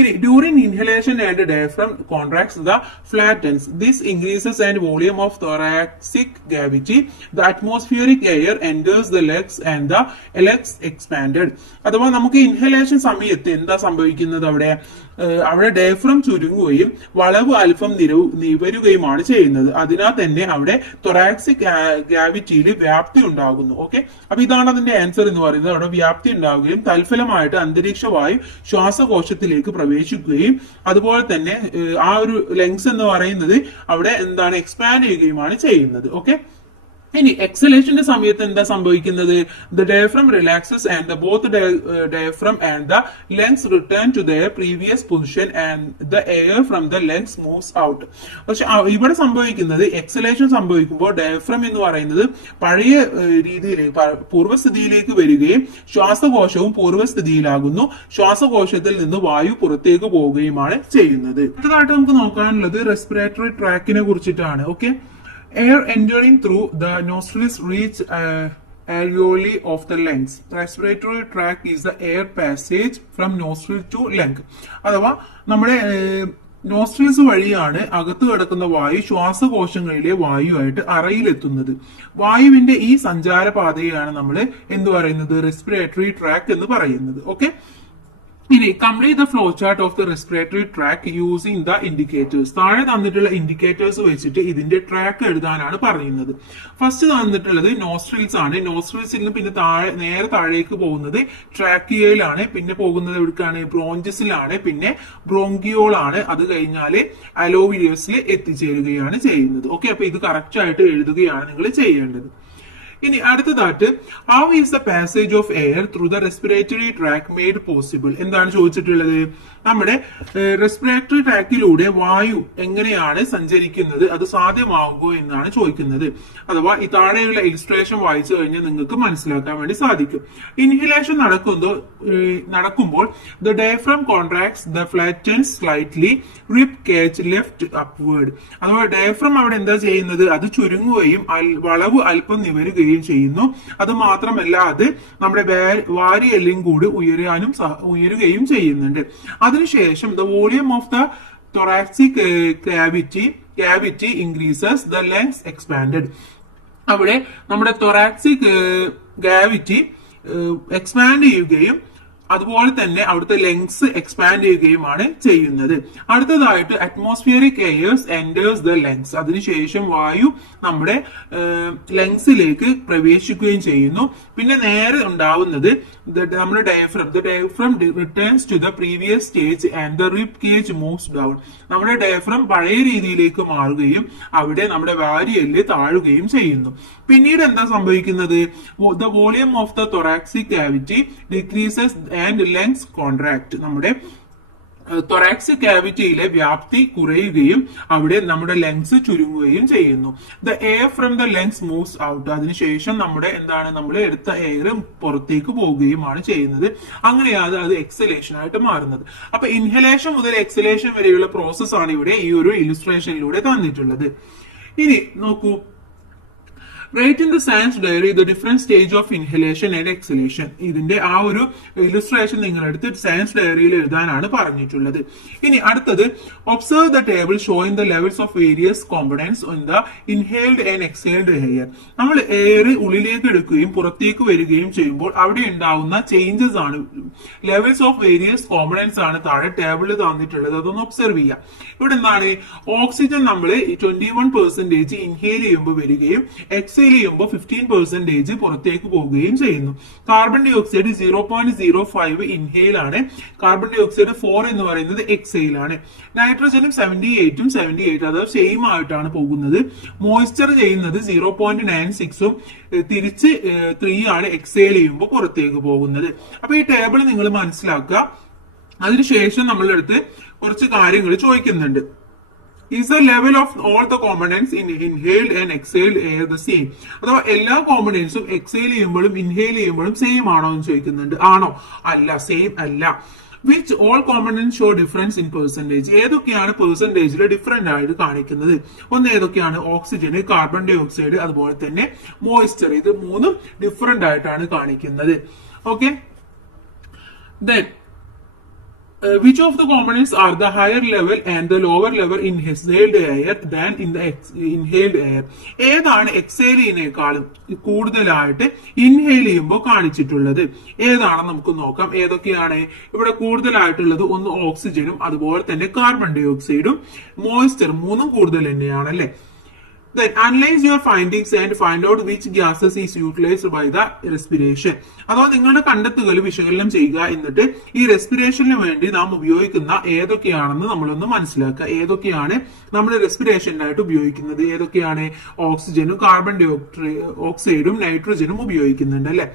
ഇനി during inhalation and diaphragm contracts the flattens. This increases and volume of thoracic cavity. The atmospheric air enters the legs and the legs expanded. അഥവാ നമുക്ക് ഇൻഹലേഷൻ സമയത്ത് എന്താ സംഭവിക്കുന്നത് അവിടെ ഡയഫ്രം ചുരുങ്ങുകയും വളവ് അല്പം നിവരുകയുമാണ് ചെയ്യുന്നത്. അതിനാൽ തന്നെ അവിടെ തൊറാക്സിക് ക്യാവിറ്റിയിൽ വ്യാപ്തി ഉണ്ടാകുന്നു. ഓക്കെ, അപ്പൊ ഇതാണ് അതിന്റെ ആൻസർ എന്ന് പറയുന്നത്. അവിടെ വ്യാപ്തി ഉണ്ടാവുകയും തൽഫലമായിട്ട് അന്തരീക്ഷ വായു ശ്വാസകോശത്തിലേക്ക് പ്രവേശിക്കുകയും അതുപോലെ തന്നെ ആ ഒരു ലങ്സ് എന്ന് പറയുന്നത് അവിടെ എന്താണ് എക്സ്പാൻഡ് ചെയ്യുകയുമാണ് ചെയ്യുന്നത്. ഓക്കെ, ഇനി എക്സലേഷന്റെ സമയത്ത് എന്താ സംഭവിക്കുന്നത്? The diaphragm relaxes and both diaphragm and the lungs return to their previous position and the air from the lungs moves out. പക്ഷെ ഇവിടെ സംഭവിക്കുന്നത് എക്സലേഷൻ സംഭവിക്കുമ്പോൾ ഡയഫ്രം എന്ന് പറയുന്നത് പഴയ രീതിയിലേക്ക് പൂർവ്വസ്ഥിതിയിലേക്ക് വരികയും ശ്വാസകോശവും പൂർവ്വസ്ഥിതിയിലാകുന്നു. ശ്വാസകോശത്തിൽ നിന്ന് വായു പുറത്തേക്ക് പോവുകയുമാണ് ചെയ്യുന്നത്. അടുത്തതായിട്ട് നമുക്ക് നോക്കാനുള്ളത് റെസ്പിറേറ്ററി ട്രാക്കിനെ കുറിച്ചിട്ടാണ്. Okay, air entering through the nostrils reach alveoli of the lungs. Respiratory tract is the air passage from nostril to lung. അഥവാ നമ്മുടെ നോസ്ട്രിൽസ് വഴിയാണ് അകത്ത് കിടക്കുന്ന വായു ശ്വാസകോശങ്ങളിലെ വായുവായിട്ട് അറയിലെത്തുന്നത്. വായുവിന്റെ ഈ സഞ്ചാരപാതയാണ് നമ്മൾ എന്ത് പറയുന്നത്? റെസ്പിറേറ്ററി ട്രാക്ക് എന്ന് പറയുന്നത്. ഓക്കെ, ഇനി complete the flow chart of the respiratory track using the indicators. താഴെ തന്നിട്ടുള്ള ഇൻഡിക്കേറ്റേഴ്സ് വെച്ചിട്ട് ഇതിന്റെ ട്രാക്ക് എഴുതാനാണ് പറയുന്നത്. ഫസ്റ്റ് തന്നിട്ടുള്ളത് നോസ്ട്രിൽസ് ആണ്. നോസ്ട്രിൽസിൽ നിന്ന് പിന്നെ നേരെ താഴേക്ക് പോകുന്നത് ട്രാക്കിയയിലാണ്. പിന്നെ പോകുന്നത് എവിടേക്കാണ്? ബ്രോഞ്ചസിലാണ്. പിന്നെ ബ്രോങ്കിയോൾ ആണ്. അത് കഴിഞ്ഞാല് അലോവിലിയസിൽ എത്തിച്ചേരുകയാണ് ചെയ്യുന്നത്. ഓക്കെ, അപ്പൊ ഇത് കറക്റ്റ് ആയിട്ട് എഴുതുകയാണ് നിങ്ങൾ ചെയ്യേണ്ടത്. ഇനി അടുത്തതായിട്ട് how is the passage of air through the respiratory track made possible. എന്താണ് ചോദിച്ചിട്ടുള്ളത്? നമ്മുടെ റെസ്പിറേറ്ററി ട്രാക്കിലൂടെ വായു എങ്ങനെയാണ് സഞ്ചരിക്കുന്നത്, അത് സാധ്യമാകുമോ എന്നാണ് ചോദിക്കുന്നത്. അഥവാ ഈ താഴെയുള്ള ഇലിസ്ട്രേഷൻ വായിച്ചു കഴിഞ്ഞാൽ നിങ്ങൾക്ക് മനസ്സിലാക്കാൻ വേണ്ടി സാധിക്കും. ഇൻഹിലേഷൻ നടക്കുമ്പോൾ the diaphragm contracts the flattens slightly rib cage left upward. അഥവാ ഡയഫ്രം അവിടെ എന്താ ചെയ്യുന്നത്? അത് ചുരുങ്ങുകയും വളവ് അല്പം നിവരുകയും ചെയ്യുന്നു. അത് മാത്രമല്ല അത് നമ്മുടെ വാരിയെല്ലും കൂടി ഉയരുകയും ചെയ്യുന്നുണ്ട്. അതിനുശേഷം the volume of the thoracic cavity increases, the lungs expanded. അവിടെ നമ്മുടെ തൊറാക്സിക് ക്യാവിറ്റി എക്സ്പാൻഡ് ചെയ്യുകയും അതുപോലെ തന്നെ അവിടുത്തെ ലങ്സ് എക്സ്പാൻഡ് ചെയ്യുകയുമാണ് ചെയ്യുന്നത്. അടുത്തതായിട്ട് atmospheric heirs enters the lungs. അതിനുശേഷം വായു നമ്മുടെ ലങ്സിലേക്ക് പ്രവേശിക്കുകയും ചെയ്യുന്നു. പിന്നെ നേരെ ഉണ്ടാവുന്നത് നമ്മുടെ diaphragm returns to the previous stage and the rib cage moves down. നമ്മുടെ ഡയഫ്രം പഴയ രീതിയിലേക്ക് മാറുകയും അവിടെ നമ്മുടെ വാരിയെല്ല് താഴുകയും ചെയ്യുന്നു. പിന്നീട് എന്താ സംഭവിക്കുന്നത്? The volume of the thoracic cavity decreases and lungs contract. നമ്മുടെ തൊറാക്സിക് ക്യാവിറ്റിയിലെ വ്യാപ്തി കുറയുകയും അവിടെ നമ്മുടെ ലങ്സ് ചുരുങ്ങുകയും ചെയ്യുന്നു. The air from the lungs moves out. അതിനുശേഷം നമ്മൾ എടുത്ത എയർ പുറത്തേക്ക് പോവുകയുമാണ് ചെയ്യുന്നത്. അങ്ങനെയാണ് അത് എക്സലേഷൻ ആയിട്ട് മാറുന്നത്. അപ്പൊ ഇൻഹലേഷൻ മുതൽ എക്സലേഷൻ വരെയുള്ള പ്രോസസ് ആണ് ഇവിടെ ഈ ഒരു ഇലുസ്ട്രേഷനിലൂടെ തന്നിട്ടുള്ളത്. ഇനി നോക്കൂ, write in the science diary the different stage of inhalation and exhalation. ഇതിന്റെ ആ ഒരു ഇലുസ്ട്രേഷൻ നിങ്ങൾ എടുത്ത് സയൻസ് ഡയറിയിൽ എഴുതാനാണ് പറഞ്ഞിട്ടുള്ളത്. ഇനി അടുത്തത് observe the table showing the levels of various components in the inhaled and exhaled air. നമ്മൾ എയർ ഉള്ളിലേക്ക് എടുക്കുകയും പുറത്തേക്ക് വരികയും ചെയ്യുമ്പോൾ അവിടെ ഉണ്ടാവുന്ന ചേഞ്ചസ് ആണ്, ലെവൽസ് ഓഫ് വേരിയസ് കോമ്പണൻസ് ആണ് താഴെ ടേബിളിൽ തന്നിട്ടുള്ളത്. അതൊന്ന് ഒബ്സർവ് ചെയ്യാം. ഇവിടെ എന്താണ്, ഓക്സിജൻ നമ്മൾ 21% ഇൻഹേൽ ചെയ്യുമ്പോൾ വരികയും എക്സേൽ ചെയ്യുമ്പോൾ 15% പുറത്തേക്ക് പോവുകയും ചെയ്യുന്നു. കാർബൺ ഡൈ ഓക്സൈഡ് 0.05 ഇൻഹേൽ ആണ്, കാർബൺ ഡൈ ഓക്സൈഡ് 4 എന്ന് പറയുന്നത് എക്സൈൽ ആണ്. നൈട്രജനും 78 അതായത് സെയിം ആയിട്ടാണ് പോകുന്നത്. മോയ്സ്ചർ ചെയ്യുന്നത് 0.96ഉം തിരിച്ച് 3 ആണ് എക്സൈൽ ചെയ്യുമ്പോൾ പുറത്തേക്ക് പോകുന്നത്. അപ്പൊ ഈ ടേബിൾ നിങ്ങൾ മനസ്സിലാക്കുക. അതിനുശേഷം നമ്മളുടെ അടുത്ത് കുറച്ച് കാര്യങ്ങൾ ചോദിക്കുന്നുണ്ട്. Is the level of all the components in inhaled and exhaled air the same? അഥവാ എല്ലാ കോമ്പണൻസും എക്സൈൽ ചെയ്യുമ്പോഴും ഇൻഹേൽ ചെയ്യുമ്പോഴും സെയിം ആണോ എന്ന് ചോദിക്കുന്നുണ്ട്. ആണോ? അല്ല, സെയിം അല്ല. Which all components show difference in percentage? ഏതൊക്കെയാണ് പെർസെന്റേജിൽ ഡിഫറെന്റ് ആയിട്ട് കാണിക്കുന്നത്? ഒന്ന് ഏതൊക്കെയാണ്? ഓക്സിജന്, കാർബൺ ഡൈ ഓക്സൈഡ്, അതുപോലെ തന്നെ മോയ്സ്ചർ. ഇത് മൂന്നും ഡിഫറെന്റ് ആയിട്ടാണ് കാണിക്കുന്നത്. Okay, then which of the components are the higher level and the lower level in exhaled air than in the inhaled air? ഏതാണ് എക്സേലിനേക്കാളും കൂടുതലായിട്ട് ഇൻഹേൽ ചെയ്യുമ്പോൾ കാണിച്ചിട്ടുള്ളത്? ഏതാണെന്ന് നമുക്ക് നോക്കാം. ഏതൊക്കെയാണ് ഇവിടെ കൂടുതലായിട്ടുള്ളത്? ഒന്ന് ഓക്സിജനും അതുപോലെ തന്നെ കാർബൺ ഡൈ ഓക്സൈഡും മോയ്സ്ചർ മൂന്നും കൂടുതൽ തന്നെയാണ് അല്ലെ. Then analyze your findings and find out which gases is utilized by the respiration. അഥവാ നിങ്ങളുടെ കണ്ടെത്തുകൾ വിശകലനം ചെയ്യുക, എന്നിട്ട് ഈ റെസ്പിറേഷന് വേണ്ടി നാം ഉപയോഗിക്കുന്ന ഏതൊക്കെയാണെന്ന് നമ്മളൊന്ന് മനസ്സിലാക്കുക. ഏതൊക്കെയാണ് നമ്മൾ റെസ്പിറേഷനായിട്ട് ഉപയോഗിക്കുന്നത്? ഏതൊക്കെയാണ്? ഓക്സിജനും കാർബൺ ഡൈ ഓക്സൈഡും നൈട്രജനും ഉപയോഗിക്കുന്നുണ്ട് അല്ലെ.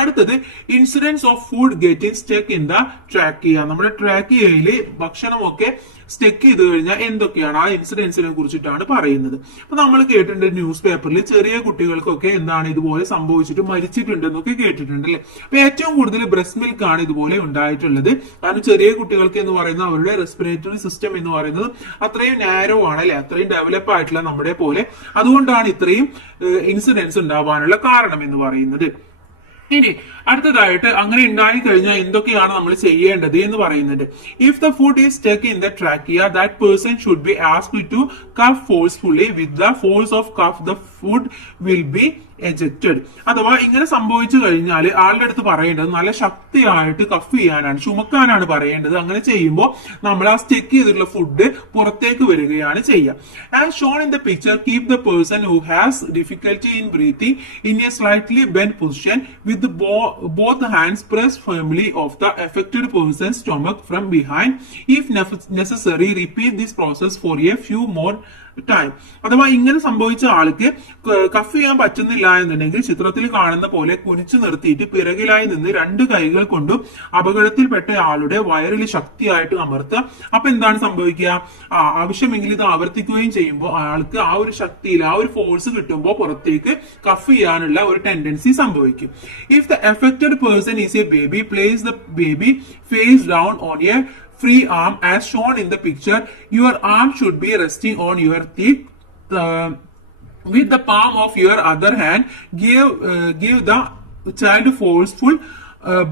അടുത്തത് incidence of food getting stuck in the trachea. നമ്മുടെ ട്രാക്കിയയില് ഭക്ഷണമൊക്കെ സ്റ്റക്ക് ചെയ്ത് കഴിഞ്ഞാൽ എന്തൊക്കെയാണ് ആ ഇൻസിഡൻസിനെ കുറിച്ചിട്ടാണ് പറയുന്നത്. അപ്പൊ നമ്മൾ കേട്ടിട്ടുണ്ട് ന്യൂസ് പേപ്പറിൽ ചെറിയ കുട്ടികൾക്കൊക്കെ എന്താണ് ഇതുപോലെ സംഭവിച്ചിട്ട് മരിച്ചിട്ടുണ്ടെന്നൊക്കെ കേട്ടിട്ടുണ്ട് അല്ലെ. അപ്പൊ ഏറ്റവും കൂടുതൽ ബ്രസ്റ്റ് മിൽക്ക് ആണ് ഇതുപോലെ ഉണ്ടായിട്ടുള്ളത്. കാരണം ചെറിയ കുട്ടികൾക്ക് എന്ന് പറയുന്നത് അവരുടെ റെസ്പിറേറ്ററി സിസ്റ്റം എന്ന് പറയുന്നത് അത്രയും നാരോ ആണ് അല്ലെ, അത്രയും ഡെവലപ്പ് ആയിട്ടുള്ള നമ്മുടെ പോലെ. അതുകൊണ്ടാണ് ഇത്രയും ഇൻസിഡൻസ് ഉണ്ടാവാനുള്ള കാരണം എന്ന് പറയുന്നത്. ഇനി അടുത്തതായിട്ട് അങ്ങനെ ഉണ്ടായി കഴിഞ്ഞാൽ എന്തൊക്കെയാണ് നമ്മൾ ചെയ്യേണ്ടത് എന്ന് പറയുന്നുണ്ട്. If the food is stuck in the trachea that person should be asked to cough forcefully with the force of cough the food will be ejected. അഥവാ ഇങ്ങനെ സംഭവിച്ചു കഴിഞ്ഞാൽ ആളുടെ അടുത്ത് പറയേണ്ടത് നല്ല ശക്തിയായിട്ട് കഫ് ചെയ്യാനാണ്, ചുമക്കാനാണ് പറയേണ്ടത്. അങ്ങനെ ചെയ്യുമ്പോൾ നമ്മൾ ആ സ്റ്റക്ക് ചെയ്തിട്ടുള്ള ഫുഡ് പുറത്തേക്ക് വരികയാണ് ചെയ്യുക. As shown in the picture, keep the person who has difficulty in breathing in A slightly bend position with both hands pressed firmly of the affected person's stomach from behind. If necessary, repeat this process for a few more time. അഥവാ ഇങ്ങനെ സംഭവിച്ച ആൾക്ക് കഫ് ചെയ്യാൻ പറ്റുന്നില്ല എന്നുണ്ടെങ്കിൽ ചിത്രത്തിൽ കാണുന്ന പോലെ കുനിച്ചു നിർത്തിയിട്ട് പിറകിലായി നിന്ന് 2 കൈകൾ കൊണ്ടും അപകടത്തിൽപ്പെട്ട ആളുടെ വയറിൽ ശക്തിയായിട്ട് അമർത്തുക. അപ്പൊ എന്താണ് സംഭവിക്കുക? ആവശ്യമെങ്കിൽ ഇത് ആവർത്തിക്കുകയും ചെയ്യുമ്പോൾ ആൾക്ക് ആ ഒരു ശക്തിയിൽ ആ ഒരു ഫോഴ്സ് കിട്ടുമ്പോൾ പുറത്തേക്ക് കഫ് ചെയ്യാനുള്ള ഒരു ടെൻഡൻസി സംഭവിക്കും. If the affected person is a baby, place the baby face down on a free arm as shown in the picture. Your arm should be resting on your teeth. With the palm of your other hand, give the child forceful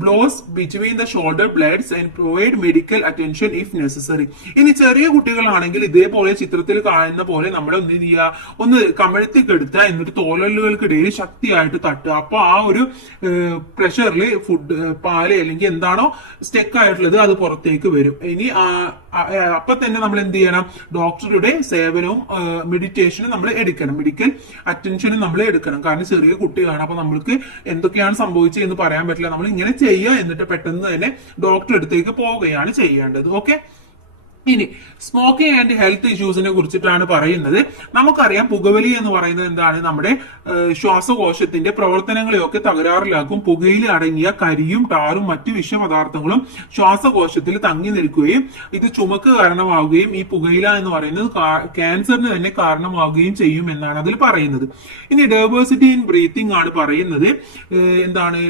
blows between the shoulder blades and provide medical attention if necessary. ഇനി ചെറിയ കുട്ടികളാണെങ്കിൽ ഇതേപോലെ ചിത്രത്തിൽ കാണുന്ന പോലെ നമ്മൾ എന്ത് ചെയ്യുക, ഒന്ന് കമഴ്ത്തി കെടുത്തുക, എന്നിട്ട് തോലലുകൾക്കിടയിൽ ശക്തിയായിട്ട് തട്ടുക. അപ്പൊ ആ ഒരു പ്രഷറിൽ ഫുഡ് പാല് അല്ലെങ്കിൽ എന്താണോ സ്റ്റെക്ക് ആയിട്ടുള്ളത് അത് പുറത്തേക്ക് വരും. ഇനി അപ്പൊ തന്നെ നമ്മൾ എന്ത് ചെയ്യണം? ഡോക്ടറുടെ സേവനവും മെഡിറ്റേഷനും നമ്മൾ എടുക്കണം, മെഡിക്കൽ അറ്റൻഷനും നമ്മൾ എടുക്കണം. കാരണം ചെറിയ കുട്ടികളാണ്, അപ്പൊ നമ്മൾക്ക് എന്തൊക്കെയാണ് സംഭവിച്ചത് എന്ന് പറയാൻ പറ്റില്ല. നമ്മൾ ഇങ്ങനെ ചെയ്യുക, എന്നിട്ട് പെട്ടെന്ന് തന്നെ ഡോക്ടർ അടുത്തേക്ക് പോവുകയാണ് ചെയ്യേണ്ടത്. ഓക്കെ, ഇനി സ്മോക്കിംഗ് ആൻഡ് ഹെൽത്ത് ഇഷ്യൂസിനെ കുറിച്ചിട്ടാണ് പറയുന്നത്. നമുക്കറിയാം പുകവലി എന്ന് പറയുന്നത് എന്താണ്, നമ്മുടെ ശ്വാസകോശത്തിന്റെ പ്രവർത്തനങ്ങളെയൊക്കെ തകരാറിലാക്കും. പുകയിൽ അടങ്ങിയ കരിയും ടാറും മറ്റു വിഷപദാർത്ഥങ്ങളും ശ്വാസകോശത്തിൽ തങ്ങി നിൽക്കുകയും ഇത് ചുമക്ക് കാരണമാവുകയും ഈ പുകയില എന്ന് പറയുന്നത് ക്യാൻസറിന് തന്നെ കാരണമാവുകയും ചെയ്യും എന്നാണ് അതിൽ പറയുന്നത്. ഇനി ഡൈവേഴ്സിറ്റി ഇൻ ബ്രീത്തിങ് ആണ് പറയുന്നത്. എന്താണ്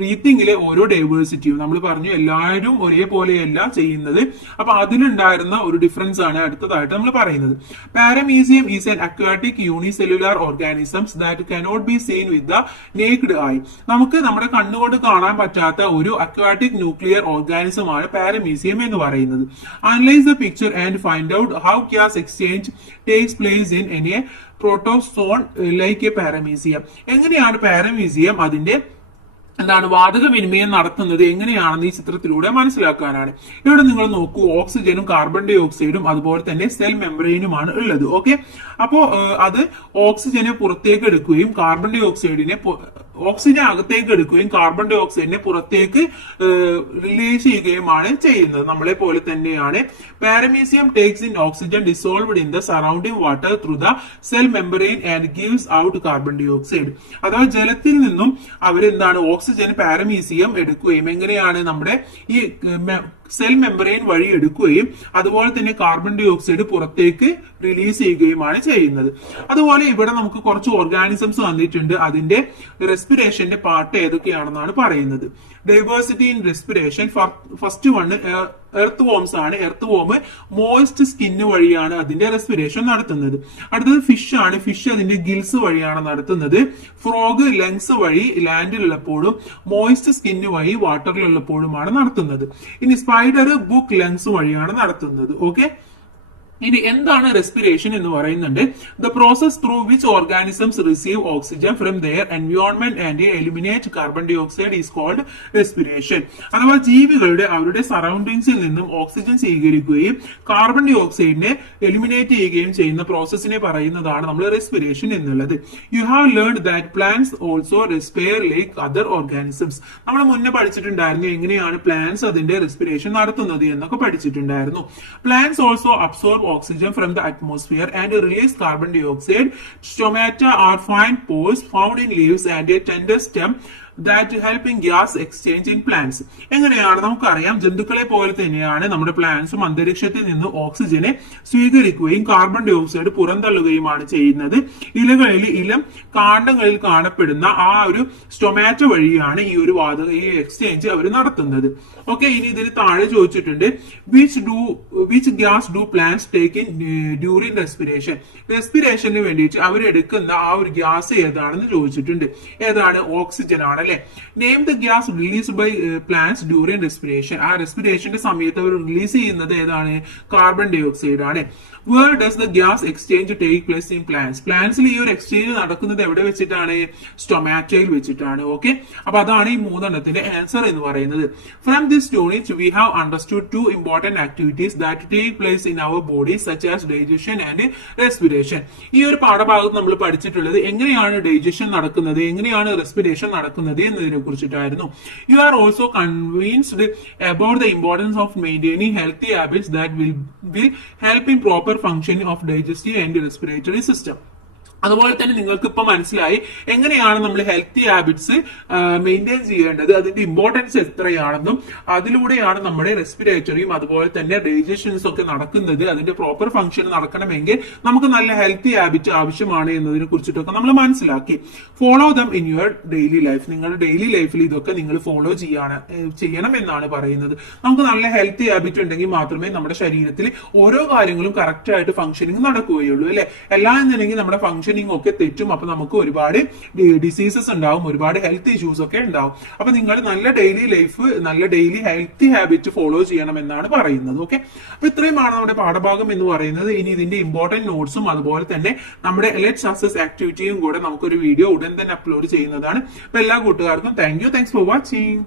ബ്രീത്തിങ്ങിലെ ഓരോ ഡൈവേഴ്സിറ്റിയും നമ്മൾ പറഞ്ഞു എല്ലാവരും ഒരേപോലെയല്ല ചെയ്യുന്നത്. അപ്പൊ അതിലുണ്ടായ ഉണ്ടായിരുന്ന ഒരു ഡിഫറൻസ് ആണ് അടുത്തതായിട്ട് നമ്മൾ പറയുന്നത്. Paramecium is an aquatic unicellular organisms that cannot be seen with the naked eye. നമുക്ക് നമ്മുടെ കണ്ണുകൊണ്ട് കാണാൻ പറ്റാത്ത ഒരു അക്വാറ്റിക് ന്യൂക്ലിയർ ഓർഗാനിസം ആണ് പാരമീസിയം എന്ന് പറയുന്നത്. Analyse the picture and find out how gas exchange takes place in a protozoan like a paramecium. എങ്ങനെയാണ് പാരമീസിയം അതിന്റെ വാതക വിനിമയം നടത്തുന്നത് എങ്ങനെയാണെന്ന് ഈ ചിത്രത്തിലൂടെ മനസ്സിലാക്കാനാണ്. ഇവിടെ നിങ്ങൾ നോക്കൂ, ഓക്സിജനും കാർബൺ ഡൈ ഓക്സൈഡും അതുപോലെ തന്നെ സെൽ മെമ്പറൈനുമാണ് ഉള്ളത്. ഓക്കെ, അപ്പോ അത് ഓക്സിജനെ പുറത്തേക്ക് എടുക്കുകയും കാർബൺ ഡൈ ഓക്സൈഡിനെ ഓക്സിജൻ അകത്തേക്ക് എടുക്കുകയും കാർബൺ ഡൈ ഓക്സൈഡിനെ പുറത്തേക്ക് റിലീസ് ചെയ്യുകയുമാണ് ചെയ്യുന്നത്. നമ്മളെ പോലെ തന്നെയാണ് paramecium takes in oxygen dissolved in the surrounding water through the cell membrane and gives out carbon dioxide. അഥവാ ജലത്തിൽ നിന്നും അവരെന്താണ് ഓക്സിജൻ പാരമീസിയം എടുക്കുകയും എങ്ങനെയാണ് നമ്മുടെ ഈ സെൽ മെമ്പറൈൻ വഴി എടുക്കുകയും അതുപോലെ തന്നെ കാർബൺ ഡൈ ഓക്സൈഡ് പുറത്തേക്ക് റിലീസ് ചെയ്യുകയുമാണ് ചെയ്യുന്നത്. അതുപോലെ ഇവിടെ നമുക്ക് കുറച്ച് ഓർഗാനിസംസ് വന്നിട്ടുണ്ട്. അതിന്റെ റെസ്പിറേഷന്റെ പാർട്ട് ഏതൊക്കെയാണെന്നാണ് പറയുന്നത്. Diversity in respiration. First one earth worms ആണ്. എർത്ത് വോം മോയിസ്റ്റ് സ്കിന്ന് വഴിയാണ് അതിന്റെ റെസ്പിറേഷൻ നടത്തുന്നത്. അടുത്തത് ഫിഷ് ആണ്. ഫിഷ് അതിന്റെ ഗിൽസ് വഴിയാണ് നടത്തുന്നത്. ഫ്രോഗ് ലങ്സ് വഴി ലാൻഡിലുള്ളപ്പോഴും മോയിസ്റ്റ് സ്കിന്ന് വഴി വാട്ടറിലുള്ളപ്പോഴുമാണ് നടത്തുന്നത്. ഇനി സ്പൈഡർ ബുക്ക് ലങ്സ് വഴിയാണ് നടത്തുന്നത്. ഓക്കെ, ഇനി എന്താണ് റെസ്പിറേഷൻ എന്ന് പറയുന്നുണ്ട്. The process through which organisms receive oxygen from their environment and eliminate carbon dioxide is called respiration. അഥവാ ജീവികളുടെ അവരുടെ സറൗണ്ടിങ്സിൽ നിന്നും ഓക്സിജൻ സ്വീകരിക്കുകയും കാർബൺ ഡൈ ഓക്സൈഡിനെ എലിമിനേറ്റ് ചെയ്യുകയും ചെയ്യുന്ന പ്രോസസ്സിനെ പറയുന്നതാണ് നമ്മൾ റെസ്പിറേഷൻ എന്നുള്ളത്. You have learned that plants also respire like other organisms. നമ്മൾ മുന്നേ പഠിച്ചിട്ടുണ്ടായിരുന്നു എങ്ങനെയാണ് പ്ലാന്റ്സ് അതിന്റെ റെസ്പിറേഷൻ നടത്തുന്നത് എന്നൊക്കെ പഠിച്ചിട്ടുണ്ടായിരുന്നു. Plants also absorb oxygen from the atmosphere and release carbon dioxide. Stomata are fine pores found in leaves and a tender stem that helping gas exchange in plants. എങ്ങനെയാണ് നമുക്കറിയാം, ജന്തുക്കളെ പോലെ തന്നെയാണ് നമ്മുടെ പ്ലാന്റ്സും അന്തരീക്ഷത്തിൽ നിന്ന് ഓക്സിജനെ സ്വീകരിക്കുകയും കാർബൺ ഡൈ ഓക്സൈഡ് പുറന്തള്ളുകയുമാണ് ചെയ്യുന്നത്. ഇലം കാണ്ഡങ്ങളിൽ കാണപ്പെടുന്ന ആ ഒരു സ്റ്റൊമാറ്റോ വഴിയാണ് ഈ ഒരു ഈ എക്സ്ചേഞ്ച് അവർ നടത്തുന്നത്. ഓക്കെ, ഇനി ഇതിന് താഴെ ചോദിച്ചിട്ടുണ്ട്, which gas do plants take in during respiration. Respiration വേണ്ടിയിട്ട് അവരെടുക്കുന്ന ആ ഒരു ഗ്യാസ് ഏതാണെന്ന് ചോദിച്ചിട്ടുണ്ട്. ഏതാണ്? ഓക്സിജൻ ആണ് അല്ലെ. Name the gas release by plants during respiration. ആ റെസ്പിറേഷന്റെ സമയത്ത് അവർ റിലീസ് ചെയ്യുന്നത് ഏതാണ്? കാർബൺ ഡൈ ഓക്സൈഡ് ആണ്. Where does the gas exchange take place in plants. പ്ലാന്റ്സിൽ ഈ ഒരു എക്സ്ചേഞ്ച് നടക്കുന്നത് എവിടെ വെച്ചിട്ടാണ്? സ്റ്റൊമാറ്റോയിൽ വെച്ചിട്ടാണ്. ഓക്കെ, അപ്പൊ അതാണ് ഈ മൂന്നെണ്ണത്തിന്റെ ആൻസർ എന്ന് പറയുന്നത്. From this unit we have understood two important activities that take place in our body such as digestion and respiration. ഈ ഒരു പാഠഭാഗത്ത് നമ്മൾ പഠിച്ചിട്ടുള്ളത് എങ്ങനെയാണ് ഡൈജഷൻ നടക്കുന്നത്, എങ്ങനെയാണ് റെസ്പിറേഷൻ നടക്കുന്നത് എന്നതിനെ കുറിച്ചിട്ടായിരുന്നു. You are also convinced about the importance of maintaining healthy habits that will help in proper functioning of digestive and respiratory system. അതുപോലെ തന്നെ നിങ്ങൾക്ക് ഇപ്പൊ മനസ്സിലായി എങ്ങനെയാണ് നമ്മൾ ഹെൽത്തി ഹാബിറ്റ്സ് മെയിൻറ്റെയിൻ ചെയ്യേണ്ടത്, അതിന്റെ ഇമ്പോർട്ടൻസ് എത്രയാണെന്നും അതിലൂടെയാണ് നമ്മുടെ റെസ്പിറേറ്ററിയും അതുപോലെ തന്നെ ഡൈജഷൻസ് ഒക്കെ നടക്കുന്നത്. അതിന്റെ പ്രോപ്പർ ഫംഗ്ഷൻ നടക്കണമെങ്കിൽ നമുക്ക് നല്ല ഹെൽത്തി ഹാബിറ്റ് ആവശ്യമാണ് എന്നതിനെ കുറിച്ചിട്ടൊക്കെ നമ്മൾ മനസ്സിലാക്കി. Follow them in your daily life. നിങ്ങളുടെ ഡെയിലി ലൈഫിൽ ഇതൊക്കെ നിങ്ങൾ ഫോളോ ചെയ്യണം എന്നാണ് പറയുന്നത്. നമുക്ക് നല്ല ഹെൽത്തി ഹാബിറ്റ് ഉണ്ടെങ്കിൽ മാത്രമേ നമ്മുടെ ശരീരത്തിൽ ഓരോ കാര്യങ്ങളും കറക്റ്റ് ആയിട്ട് ഫംഗ്ഷനിങ് നടക്കുകയുള്ളൂ അല്ലെ. എല്ലാം എന്നുണ്ടെങ്കിൽ നമ്മുടെ ഫംഗ്ഷൻ ഒക്കെ തെറ്റും. അപ്പൊ നമുക്ക് ഒരുപാട് ഡിസീസസ് ഉണ്ടാവും, ഒരുപാട് ഹെൽത്ത് ഇഷ്യൂസ് ഒക്കെ ഉണ്ടാവും. അപ്പൊ നിങ്ങൾ നല്ല ഡെയിലി ലൈഫ്, നല്ല ഡെയിലി ഹെൽത്തി ഹാബിറ്റ് ഫോളോ ചെയ്യണം എന്നാണ് പറയുന്നത്. ഓക്കെ, അപ്പൊ ഇത്രയുമാണ് നമ്മുടെ പാഠഭാഗം എന്ന് പറയുന്നത്. ഇനി ഇതിന്റെ ഇമ്പോർട്ടന്റ് നോട്ട്സും അതുപോലെ തന്നെ നമ്മുടെ ലെറ്റ്സ് അസസ് ആക്ടിവിറ്റിയും കൂടെ നമുക്കൊരു വീഡിയോ ഉടൻ തന്നെ അപ്ലോഡ് ചെയ്യുന്നതാണ്. അപ്പൊ എല്ലാ കൂട്ടുകാർക്കും താങ്ക്സ് ഫോർ വാച്ചിങ്.